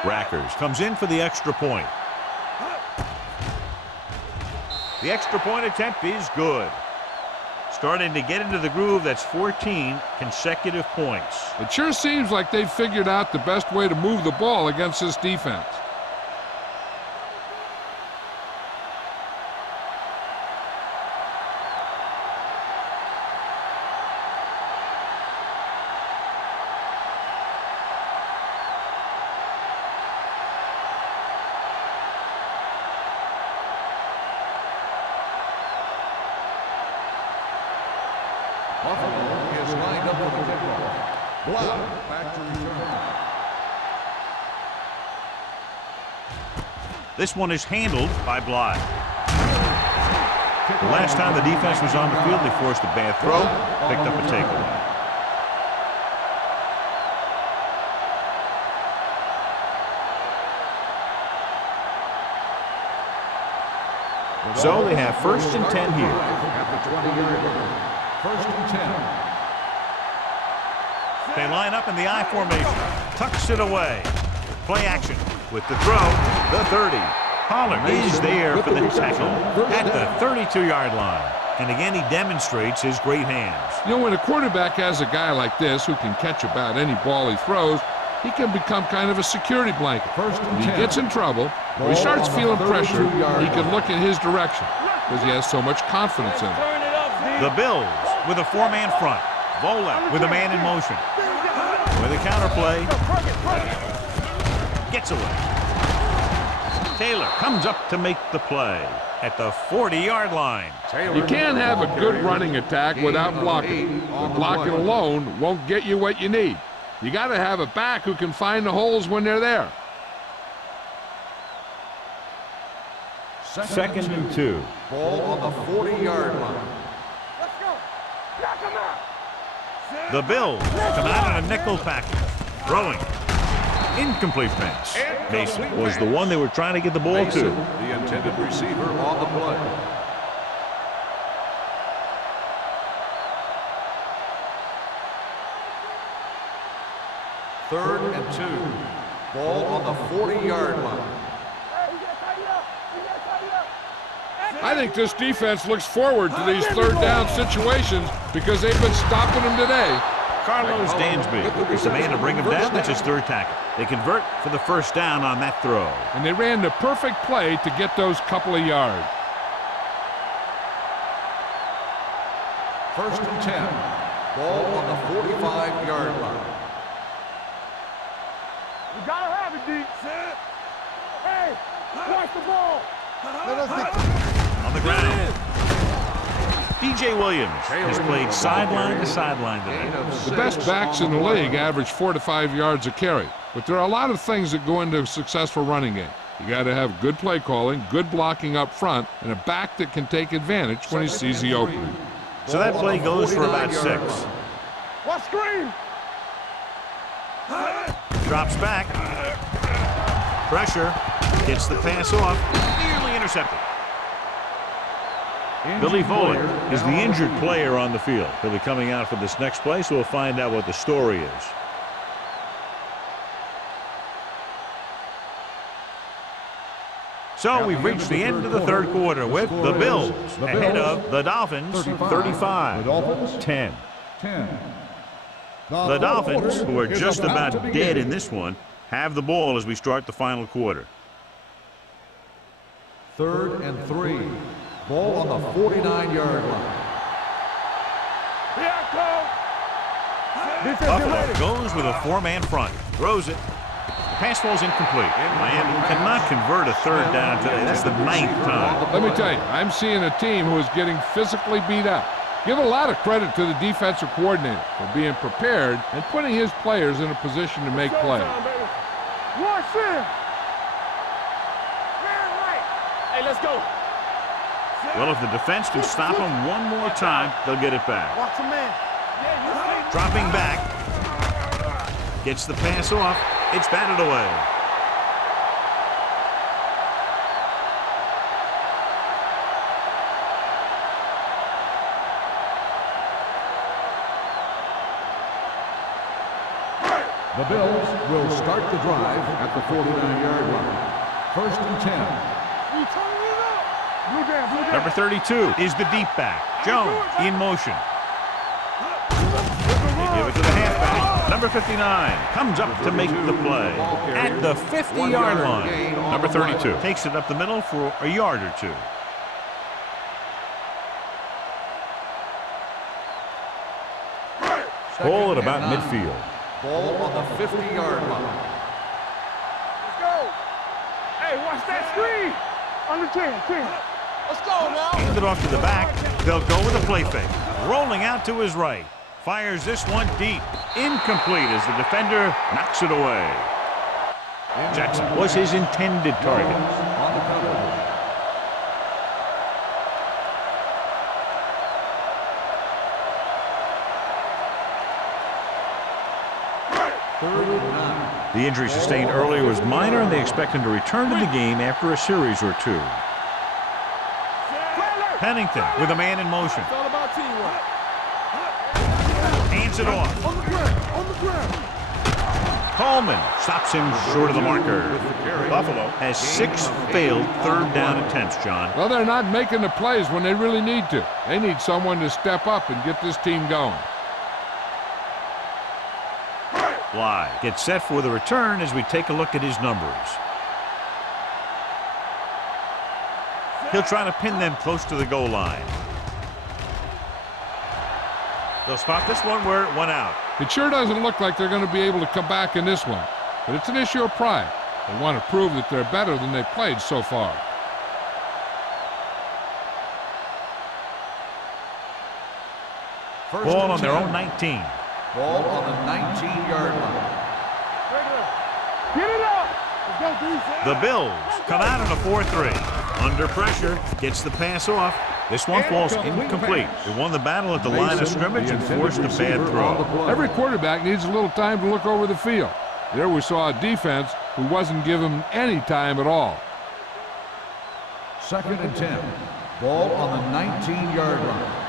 Rackers comes in for the extra point. The extra point attempt is good. Starting to get into the groove. That's 14 consecutive points. It sure seems like they've figured out the best way to move the ball against this defense. is lined up for the kickoff. Block back to return. This one is handled by Bly. The last time the defense was on the field, they forced a bad throw, picked up a takeaway. So they have 1st and 10 here. At the 20-yard line. 1st and 10. They line up in the I formation. Tucks it away. Play action with the throw, the 30. Pollard is there for the tackle at the 32-yard line. And again, he demonstrates his great hands. You know, when a quarterback has a guy like this who can catch about any ball he throws, he can become kind of a security blanket. When he gets in trouble, or he starts feeling pressure, he can look in his direction because he has so much confidence in it. The Bills with a 4-man front. Vola with a man in motion. With a counterplay. Gets away. Taylor comes up to make the play at the 40-yard line. You can't have a good running attack without blocking. But blocking alone won't get you what you need. You got to have a back who can find the holes when they're there. 2nd and 2. Ball on the 40-yard line. Let's go. Knock him out. The Bills come out in a nickel package. Throwing. Incomplete pass. Mason was the one they were trying to get the ball to. The intended receiver on the play. Third and 2. Ball on the 40-yard line. Hey, we gotta tighten up. We gotta tighten up. I think this defense looks forward to these third down situations because they've been stopping them today. Carlos Dansby is the man to bring him down. That's his 3rd tackle. They convert for the 1st down on that throw. And they ran the perfect play to get those couple of yards. 1st and 10. Ball on the 45-yard line. You gotta have it, D. Hey, watch the ball. Let us get On the ground. DJ Williams has played sideline to sideline today. The best backs in the league average 4 to 5 yards a carry. But there are a lot of things that go into a successful running game. You got to have good play calling, good blocking up front, and a back that can take advantage when he sees the opening. So that play goes for about 6. What screen? Drops back. Pressure. Gets the pass off. Nearly intercepted. Billy Vola is the injured player on the field. He'll be coming out for this next play, so we'll find out what the story is. So we've reached the end of the 3rd quarter with the Bills ahead of the Dolphins 35-10. The Dolphins, who are just about dead in this one, have the ball as we start the final quarter. 3rd and 3. Ball on the 49-yard line. Here I come. Buffalo goes with a 4-man front. Throws it. The pass falls incomplete. Miami cannot convert a 3rd down today. That's the 9th time. Let me tell you, I'm seeing a team who is getting physically beat up. Give a lot of credit to the defensive coordinator for being prepared and putting his players in a position to make plays. Watch him. Man right. Hey, let's go. Well, if the defense can stop him one more time, they'll get it back. Watch him, man. Dropping back. Gets the pass off. It's batted away. The Bills will start the drive at the 49-yard line. 1st and 10. You turning it up. Blue down, blue down. Number 32 is the deep back. Jones in motion. They give it to the halfback. Number 59 comes up to make the play at the 50-yard line. Number 32 takes it up the middle for a yard or 2. Ball at about midfield. Ball on the 50-yard line. Let's go. Hey, watch that screen. On the 10. Let's go now. Hand it off to the back. They'll go with a play fake. Rolling out to his right. Fires this one deep. Incomplete as the defender knocks it away. Jackson was his intended target. On the cover. Third and 9. The injury sustained earlier was minor, and they expect him to return to the game after a series or two. Pennington with a man in motion. It's all about teamwork. Hands it off. On the ground. On the ground. Coleman stops him short of the marker. Buffalo has 6 failed third down attempts, John. Well, they're not making the plays when they really need to. They need someone to step up and get this team going. Bly gets set for the return as we take a look at his numbers. He'll try to pin them close to the goal line. They'll spot this one where it went out. It sure doesn't look like they're going to be able to come back in this one, but it's an issue of pride. They want to prove that they're better than they've played so far. Ball on their own 19. Ball on the 19-yard line. Get it up. Let's go, defense. The Bills come out in a 4-3. Under pressure, gets the pass off. This one falls incomplete. They won the battle at the line of scrimmage and forced a bad throw. Every quarterback needs a little time to look over the field. There we saw a defense who wasn't given any time at all. Second and 10. Ball on the 19-yard line.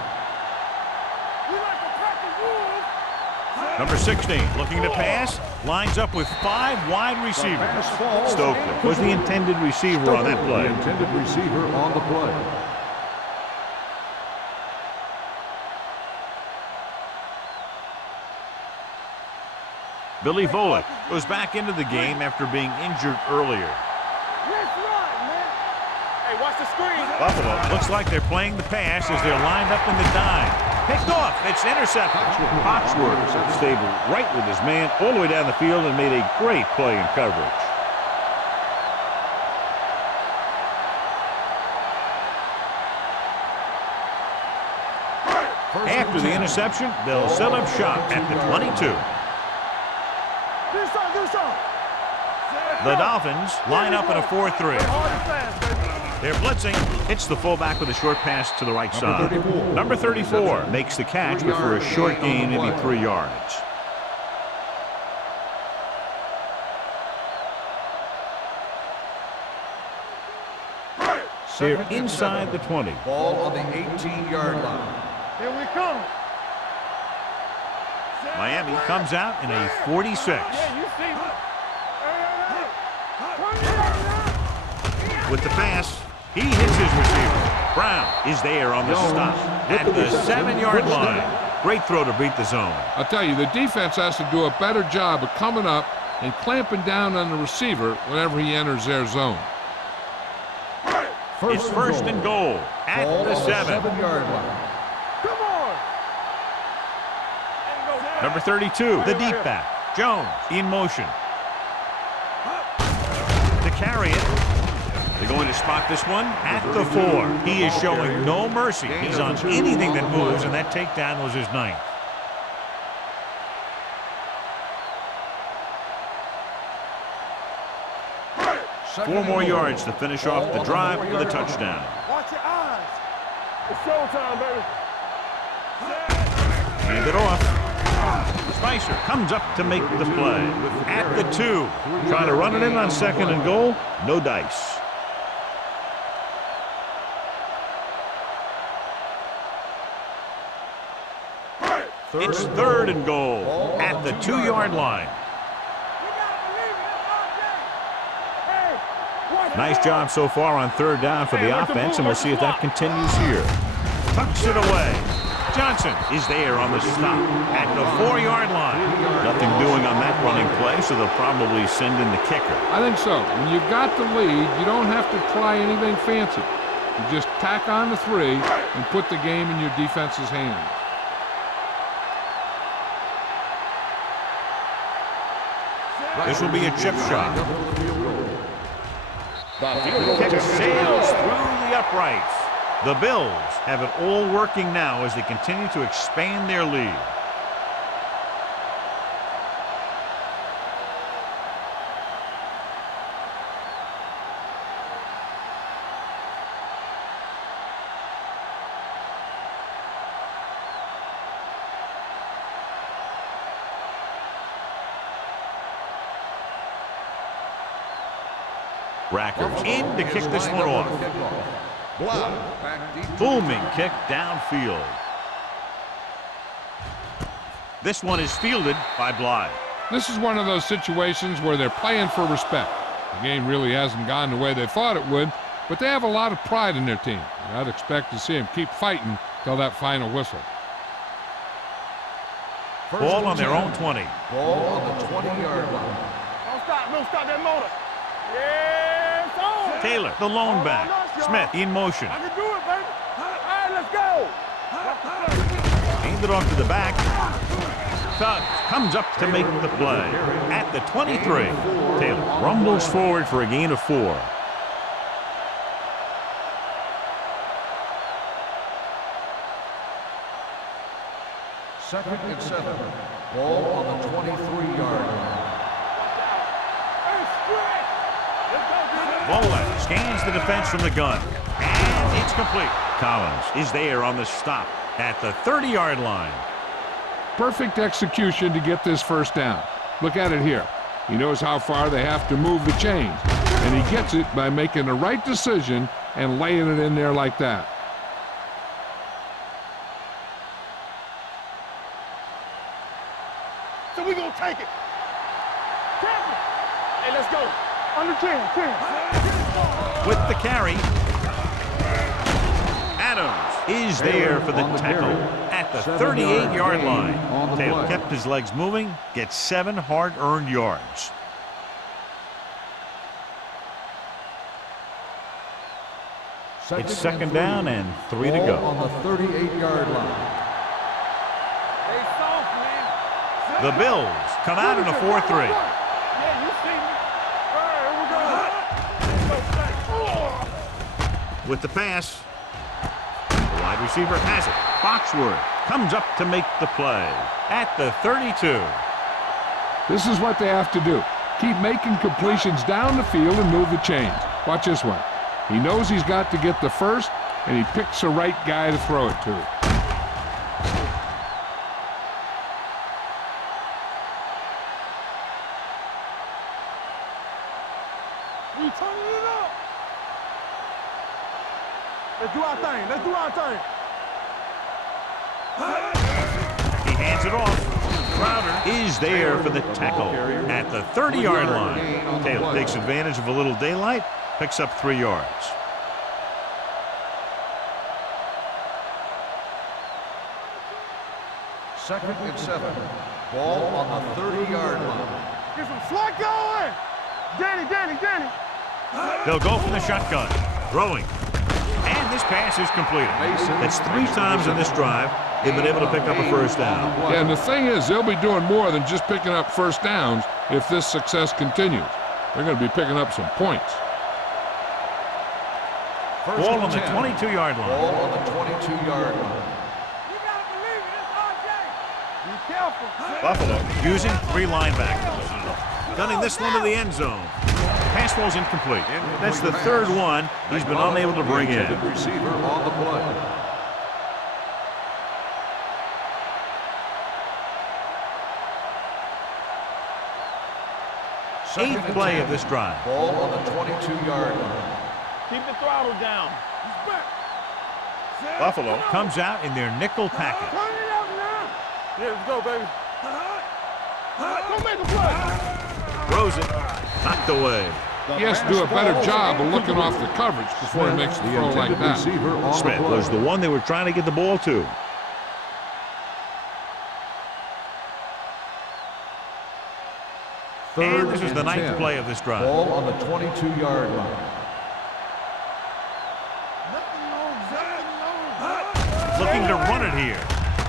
Number 16 looking to pass, lines up with 5 wide receivers. Stokely was the intended receiver on that play. The intended receiver on the play. Billy Volek goes back into the game after being injured earlier. Hey, watch the screen. Buffalo looks like they're playing the pass as they're lined up in the dime. Picked off. It's intercepted. Foxworth stayed right with his man all the way down the field and made a great play in coverage. After the interception, they'll set up shop at the 22. The Dolphins line up in a 4-3. They're blitzing. Hits the fullback with a short pass to the right side. Number 34 makes the catch, but for a short gain, maybe 3 yards. They're inside the 20. Ball on the 18-yard line. Here we come. Miami comes out in a 46. Yeah, you see. With the pass, he hits his receiver. Brown is there on the stop at the 7-yard line. Great throw to beat the zone. I'll tell you, the defense has to do a better job of coming up and clamping down on the receiver whenever he enters their zone. It's first and goal at the 7. 7-yard line. Come on. Number 32, the deep back. Jones in motion. To carry it. They're going to spot this one at the 4. He is showing no mercy. He's on anything that moves, and that takedown was his 9th. Four more yards to finish off the drive with a touchdown. Watch your eyes. It's showtime, baby. Hand it off. Spicer comes up to make the play. At the 2. Trying to run it in on second and goal. No dice. It's third and goal at the 2-yard line. Nice job so far on third down for the offense, and we'll see if that continues here. Tucks it away. Johnson is there on the stop at the 4-yard line. Nothing doing on that running play, so they'll probably send in the kicker. I think so. When you've got the lead, you don't have to try anything fancy. You just tack on the 3 and put the game in your defense's hands. This will be a chip shot. The kick sails through the uprights. The Bills have it all working now as they continue to expand their lead. Rackers in to kick this one off. Booming kick downfield. This one is fielded by Blythe. This is one of those situations where they're playing for respect. The game really hasn't gone the way they thought it would, but they have a lot of pride in their team. And I'd expect to see them keep fighting till that final whistle. Ball on their own 20. Ball on the 20-yard line. Don't stop that motor. Yes, on. Taylor, the lone back. Smith in motion. I can do it, baby. All right, let's go. Aimed it off to the back. Tubbs comes up to make the play. At the 23, Taylor rumbles forward for a gain of 4. Second and 7. Ball on the 23-yard line. Bowler scans the defense from the gun. And it's complete. Collins is there on the stop at the 30-yard line. Perfect execution to get this first down. Look at it here. He knows how far they have to move the chains, and he gets it by making the right decision and laying it in there like that. So we're going to take it. Hey, let's go. Under 10. With the carry, Adams is there for the tackle at the 38-yard line. Taylor kept his legs moving, gets 7 hard-earned yards. It's second down and 3 to go. On the 38-yard line. Hey, soft, man. The Bills come out in a 4-3. Yeah, you see me. All right, here we go. With the pass, the wide receiver has it. Foxworth comes up to make the play at the 32. This is what they have to do. Keep making completions down the field and move the chains. Watch this one. He knows he's got to get the first, and he picks the right guy to throw it to. We turning it up. Let's do our thing. Let's do our thing. He hands it off. Crowder is there for the tackle at the 30-yard line. Taylor takes advantage of a little daylight, picks up 3 yards. Second and 7. Ball on the 30-yard line. Get some slack going. Danny. They'll go from the shotgun. Throwing. And this pass is completed. That's 3 times in this drive they've been able to pick up a first down. Yeah, and the thing is, they'll be doing more than just picking up first downs if this success continues. They're going to be picking up some points. Ball on the 22-yard line. Ball on the 22-yard line. You got to believe it. It's RJ. Be careful. Buffalo using 3 linebackers. Gunning this one to the end zone. Pass ball's incomplete. That's the 3rd one he's been unable to bring in. Receiver on the play. Eighth play of this drive. Ball on the 22-yard line. Keep the throttle down. Buffalo comes out in their nickel package. Turn it up now. Yeah, let's go, baby. Don't make a play. Throws it. Knocked away. He has to do a better job of looking off the coverage before he makes the throw like that. Smith was the one they were trying to get the ball to. And this is the 9th play of this drive. Ball on the 22-yard line. Looking to run it here.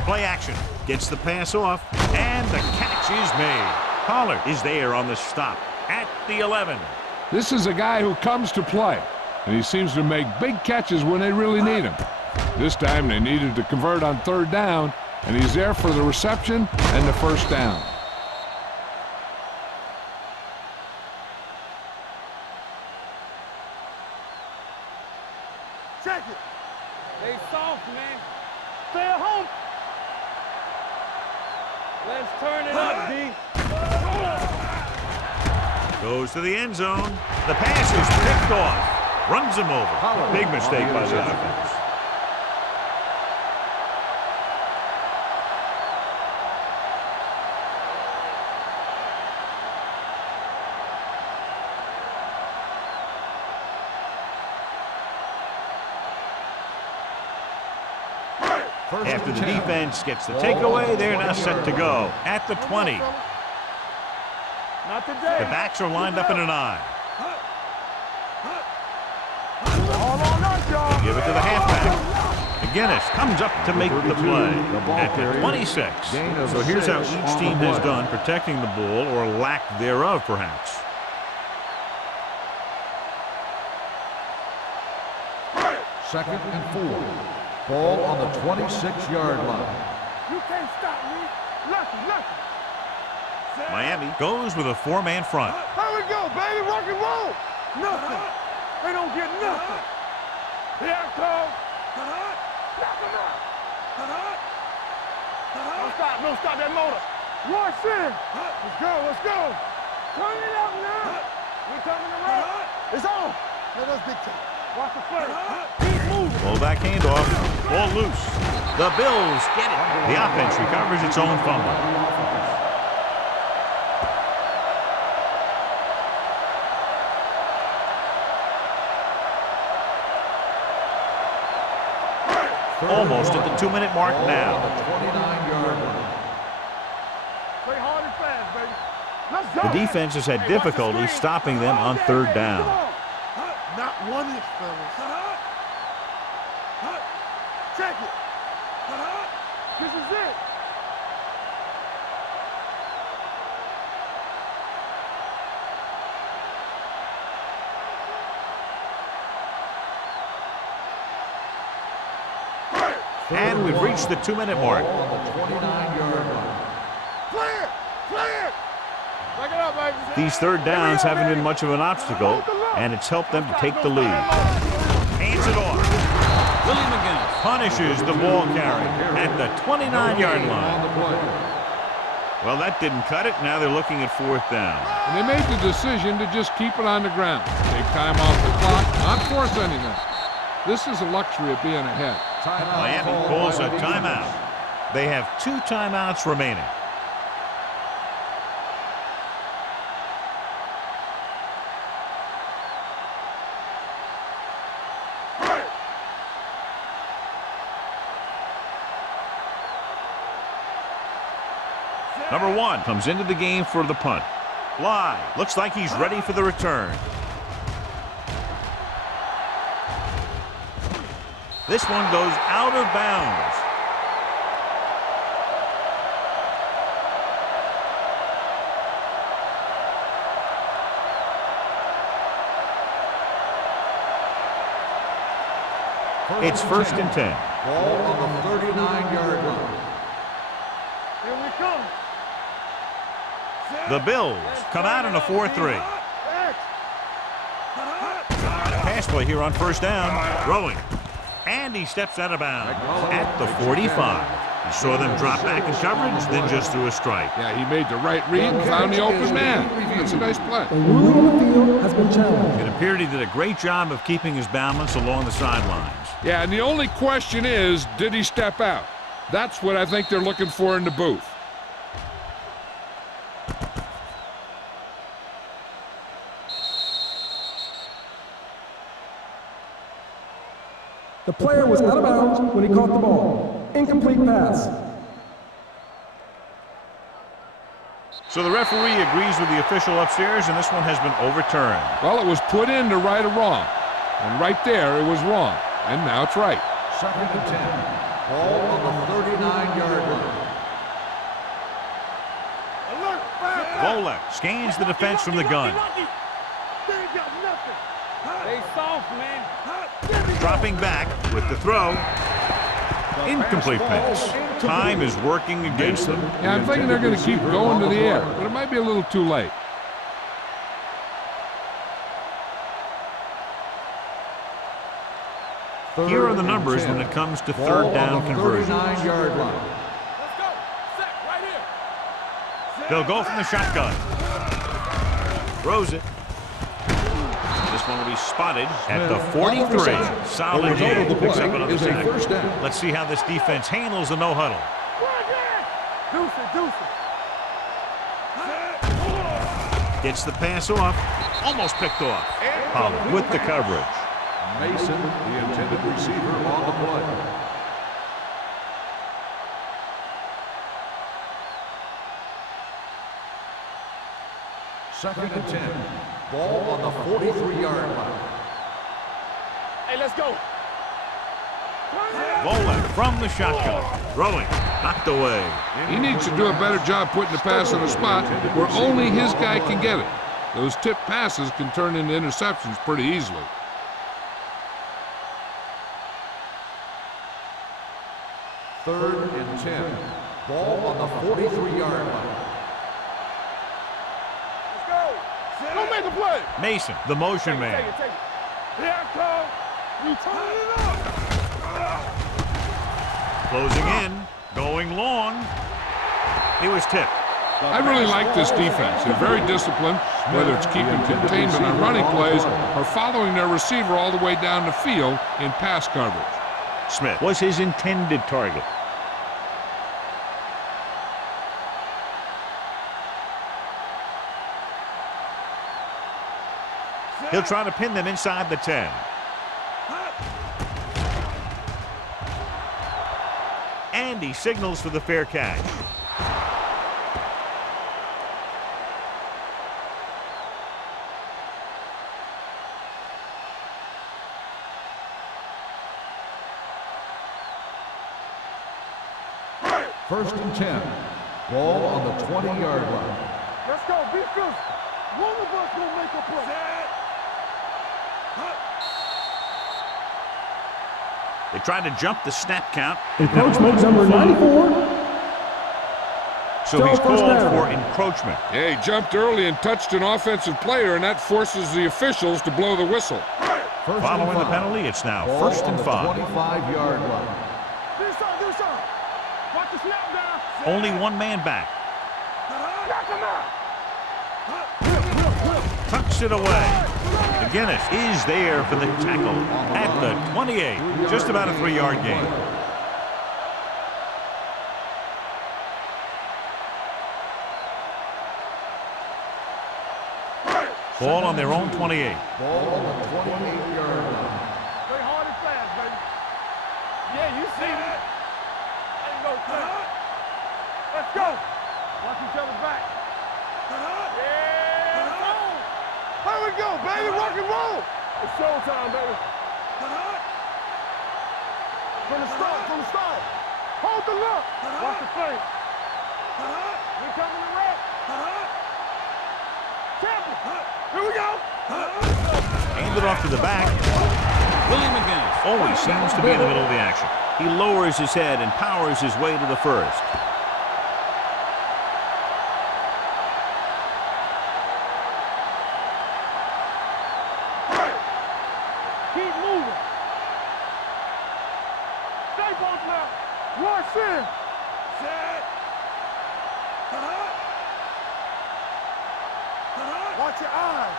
Play action. Gets the pass off. And the catch is made. Pollard is there on the stop at the 11. This is a guy who comes to play, and he seems to make big catches when they really need him. This time they needed to convert on 3rd down, and he's there for the reception and the first down. Check it. They soft, man. Stay at home. Let's turn it up, D. Goes to the end zone. The pass is picked off. Runs him over. Big mistake by the offense. After the defense gets the takeaway, they're now set to go at the 20. Not today. The backs are lined up in an I. All on us, y'all. Give it to the halfback. McGinnis comes up to make the play at the 26. So here's how each team has done protecting the ball, or lack thereof, perhaps. Second and 4. Ball on the 26-yard line. You can't stop me. Lucky. Miami goes with a 4-man front. How we go, baby? Rock and roll. Nothing. They don't get nothing. Here I come. Knock them out. Don't stop that motor. Rush in. Let's go. Turn it up now. We coming around. It's on. Let us dictate. Watch the play. Keep moving. Fullback handoff. Ball loose. The Bills get it. The offense recovers its own fumble. Almost at the 2-minute mark now. 29-yard line. Play hard and fast, baby. Let's go. The defense has had difficulty stopping them on third down. Not one inch, fellas. Check it. This is it. And we've reached the 2-minute mark. On the 29-yard line. Clear. Back it up, baby. These third downs haven't been much of an obstacle, and it's helped them to take the lead. Hands it off. Willie McGinnis punishes the ball carry at the 29-yard line. Well, that didn't cut it. Now they're looking at 4th down. And they made the decision to just keep it on the ground. Take time off the clock, not force anything. This is a luxury of being ahead. Miami calls a timeout. They have 2 timeouts remaining. Number 1 comes into the game for the punt. Live. Looks like he's ready for the return. This one goes out of bounds. It's 1st and 10. Ball on the 39-yard line. Here we come. The Bills come out in a 4-3. Pass play here on 1st down. Throwing. And he steps out of bounds at the 45. He saw them drop back in coverage, then just threw a strike. Yeah, he made the right read and found the open man. That's a nice play. A ruling on the field has been challenged. It appeared he did a great job of keeping his balance along the sidelines. Yeah, and the only question is, did he step out? That's what I think they're looking for in the booth. The player was out of bounds when he caught the ball. Incomplete pass. So the referee agrees with the official upstairs, and this one has been overturned. Well, it was put in to right a wrong. And right there, it was wrong. And now it's right. 2nd and 10. Ball on the 39-yard line. Alert, fast. Volek scans the defense from the gun. They ain't got nothing. They soft, man. Dropping back with the throw. Incomplete pass. Time is working against them. Yeah, I'm thinking they're going to keep going to the air, but it might be a little too late. Here are the numbers when it comes to third down conversions. 39-yard line. Let's go. Set right here. They'll go from the shotgun. Throws it. This one will be spotted at the 43. Solid game. Picks up another sack. Let's see how this defense handles the no-huddle. Gets the pass off. Almost picked off. Pollard with the coverage. Mason, the intended receiver, on the play. Second and 10. Ball on the 43-yard line. Hey, let's go. Bowling from the shotgun. Throwing. Knocked away. He needs to do a better job putting the pass in a spot where only his guy can get it. Those tip passes can turn into interceptions pretty easily. Third and 10. Ball on the 43-yard line. Let's go. Don't make a play. Mason, the motion man. Take it. Here I come. We turn it up. Closing in. Going long. He was tipped. I really like this defense. They're very disciplined, whether it's keeping containment on running plays or following their receiver all the way down the field in pass coverage. Smith was his intended target. He'll try to pin them inside the 10. And he signals for the fair catch. First and 10. Ball on the 20-yard line. Let's go. Be physical. One of us will make a play. They tried to jump the snap count. Encroachment number 94. So he's Still first called down. for encroachment. Yeah, he jumped early and touched an offensive player, and that forces the officials to blow the whistle. First Following and the 5. penalty, it's now Ball first on and the 5. 25-yard line. Do something. Watch the snap down. Only one man back. Knock him out. Tucks it away. McGinnis is there for the tackle at the 28. Just about a 3-yard gain. Ball on their own 28. Ball on the 28-yard line. Stay hard and fast, baby. Yeah, you see that. Ain't no thing. Let's go. Watch each other back. Yeah, it's on. Here we go, baby. Rock and roll. It's showtime, baby. From the start. Hold the look. Watch the fake. We coming to wreck. Tampa. Here we go. Handed off to the back. William McGinnis always seems to be in the middle of the action. He lowers his head and powers his way to the first. Keep moving. Stay both now. Rush in. Set. Watch your eyes.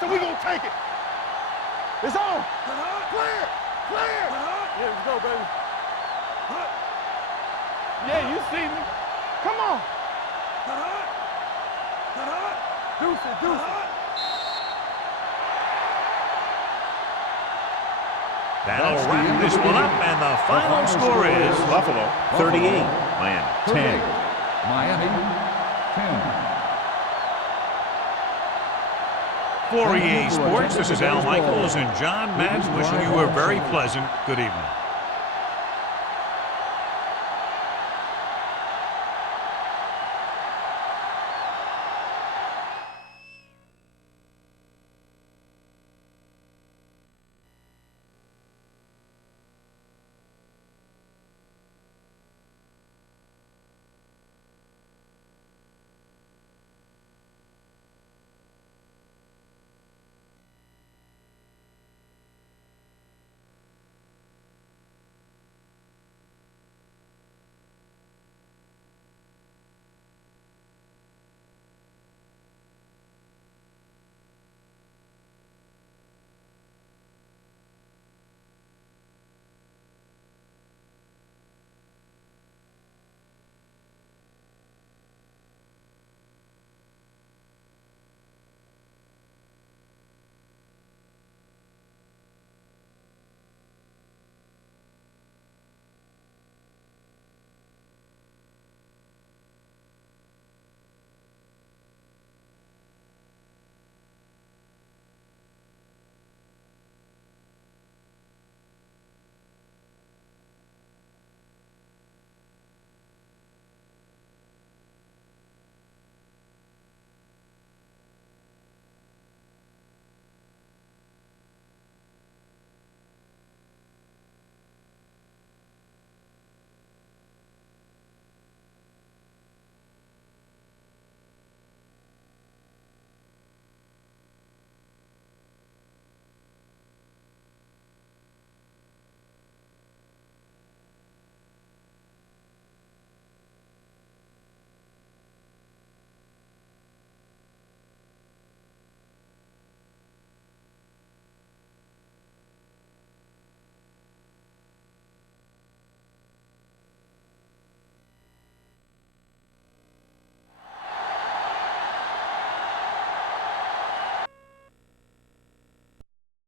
So we gonna take it. It's on. Clear. Yeah, let's go, baby. Yeah, you see me. Come on. Deuce it. That'll wrap this one up, and the final score is Buffalo 38, Miami 10. Miami 10. For EA Sports, this is Al Michaels and John Madden wishing you a very pleasant good evening.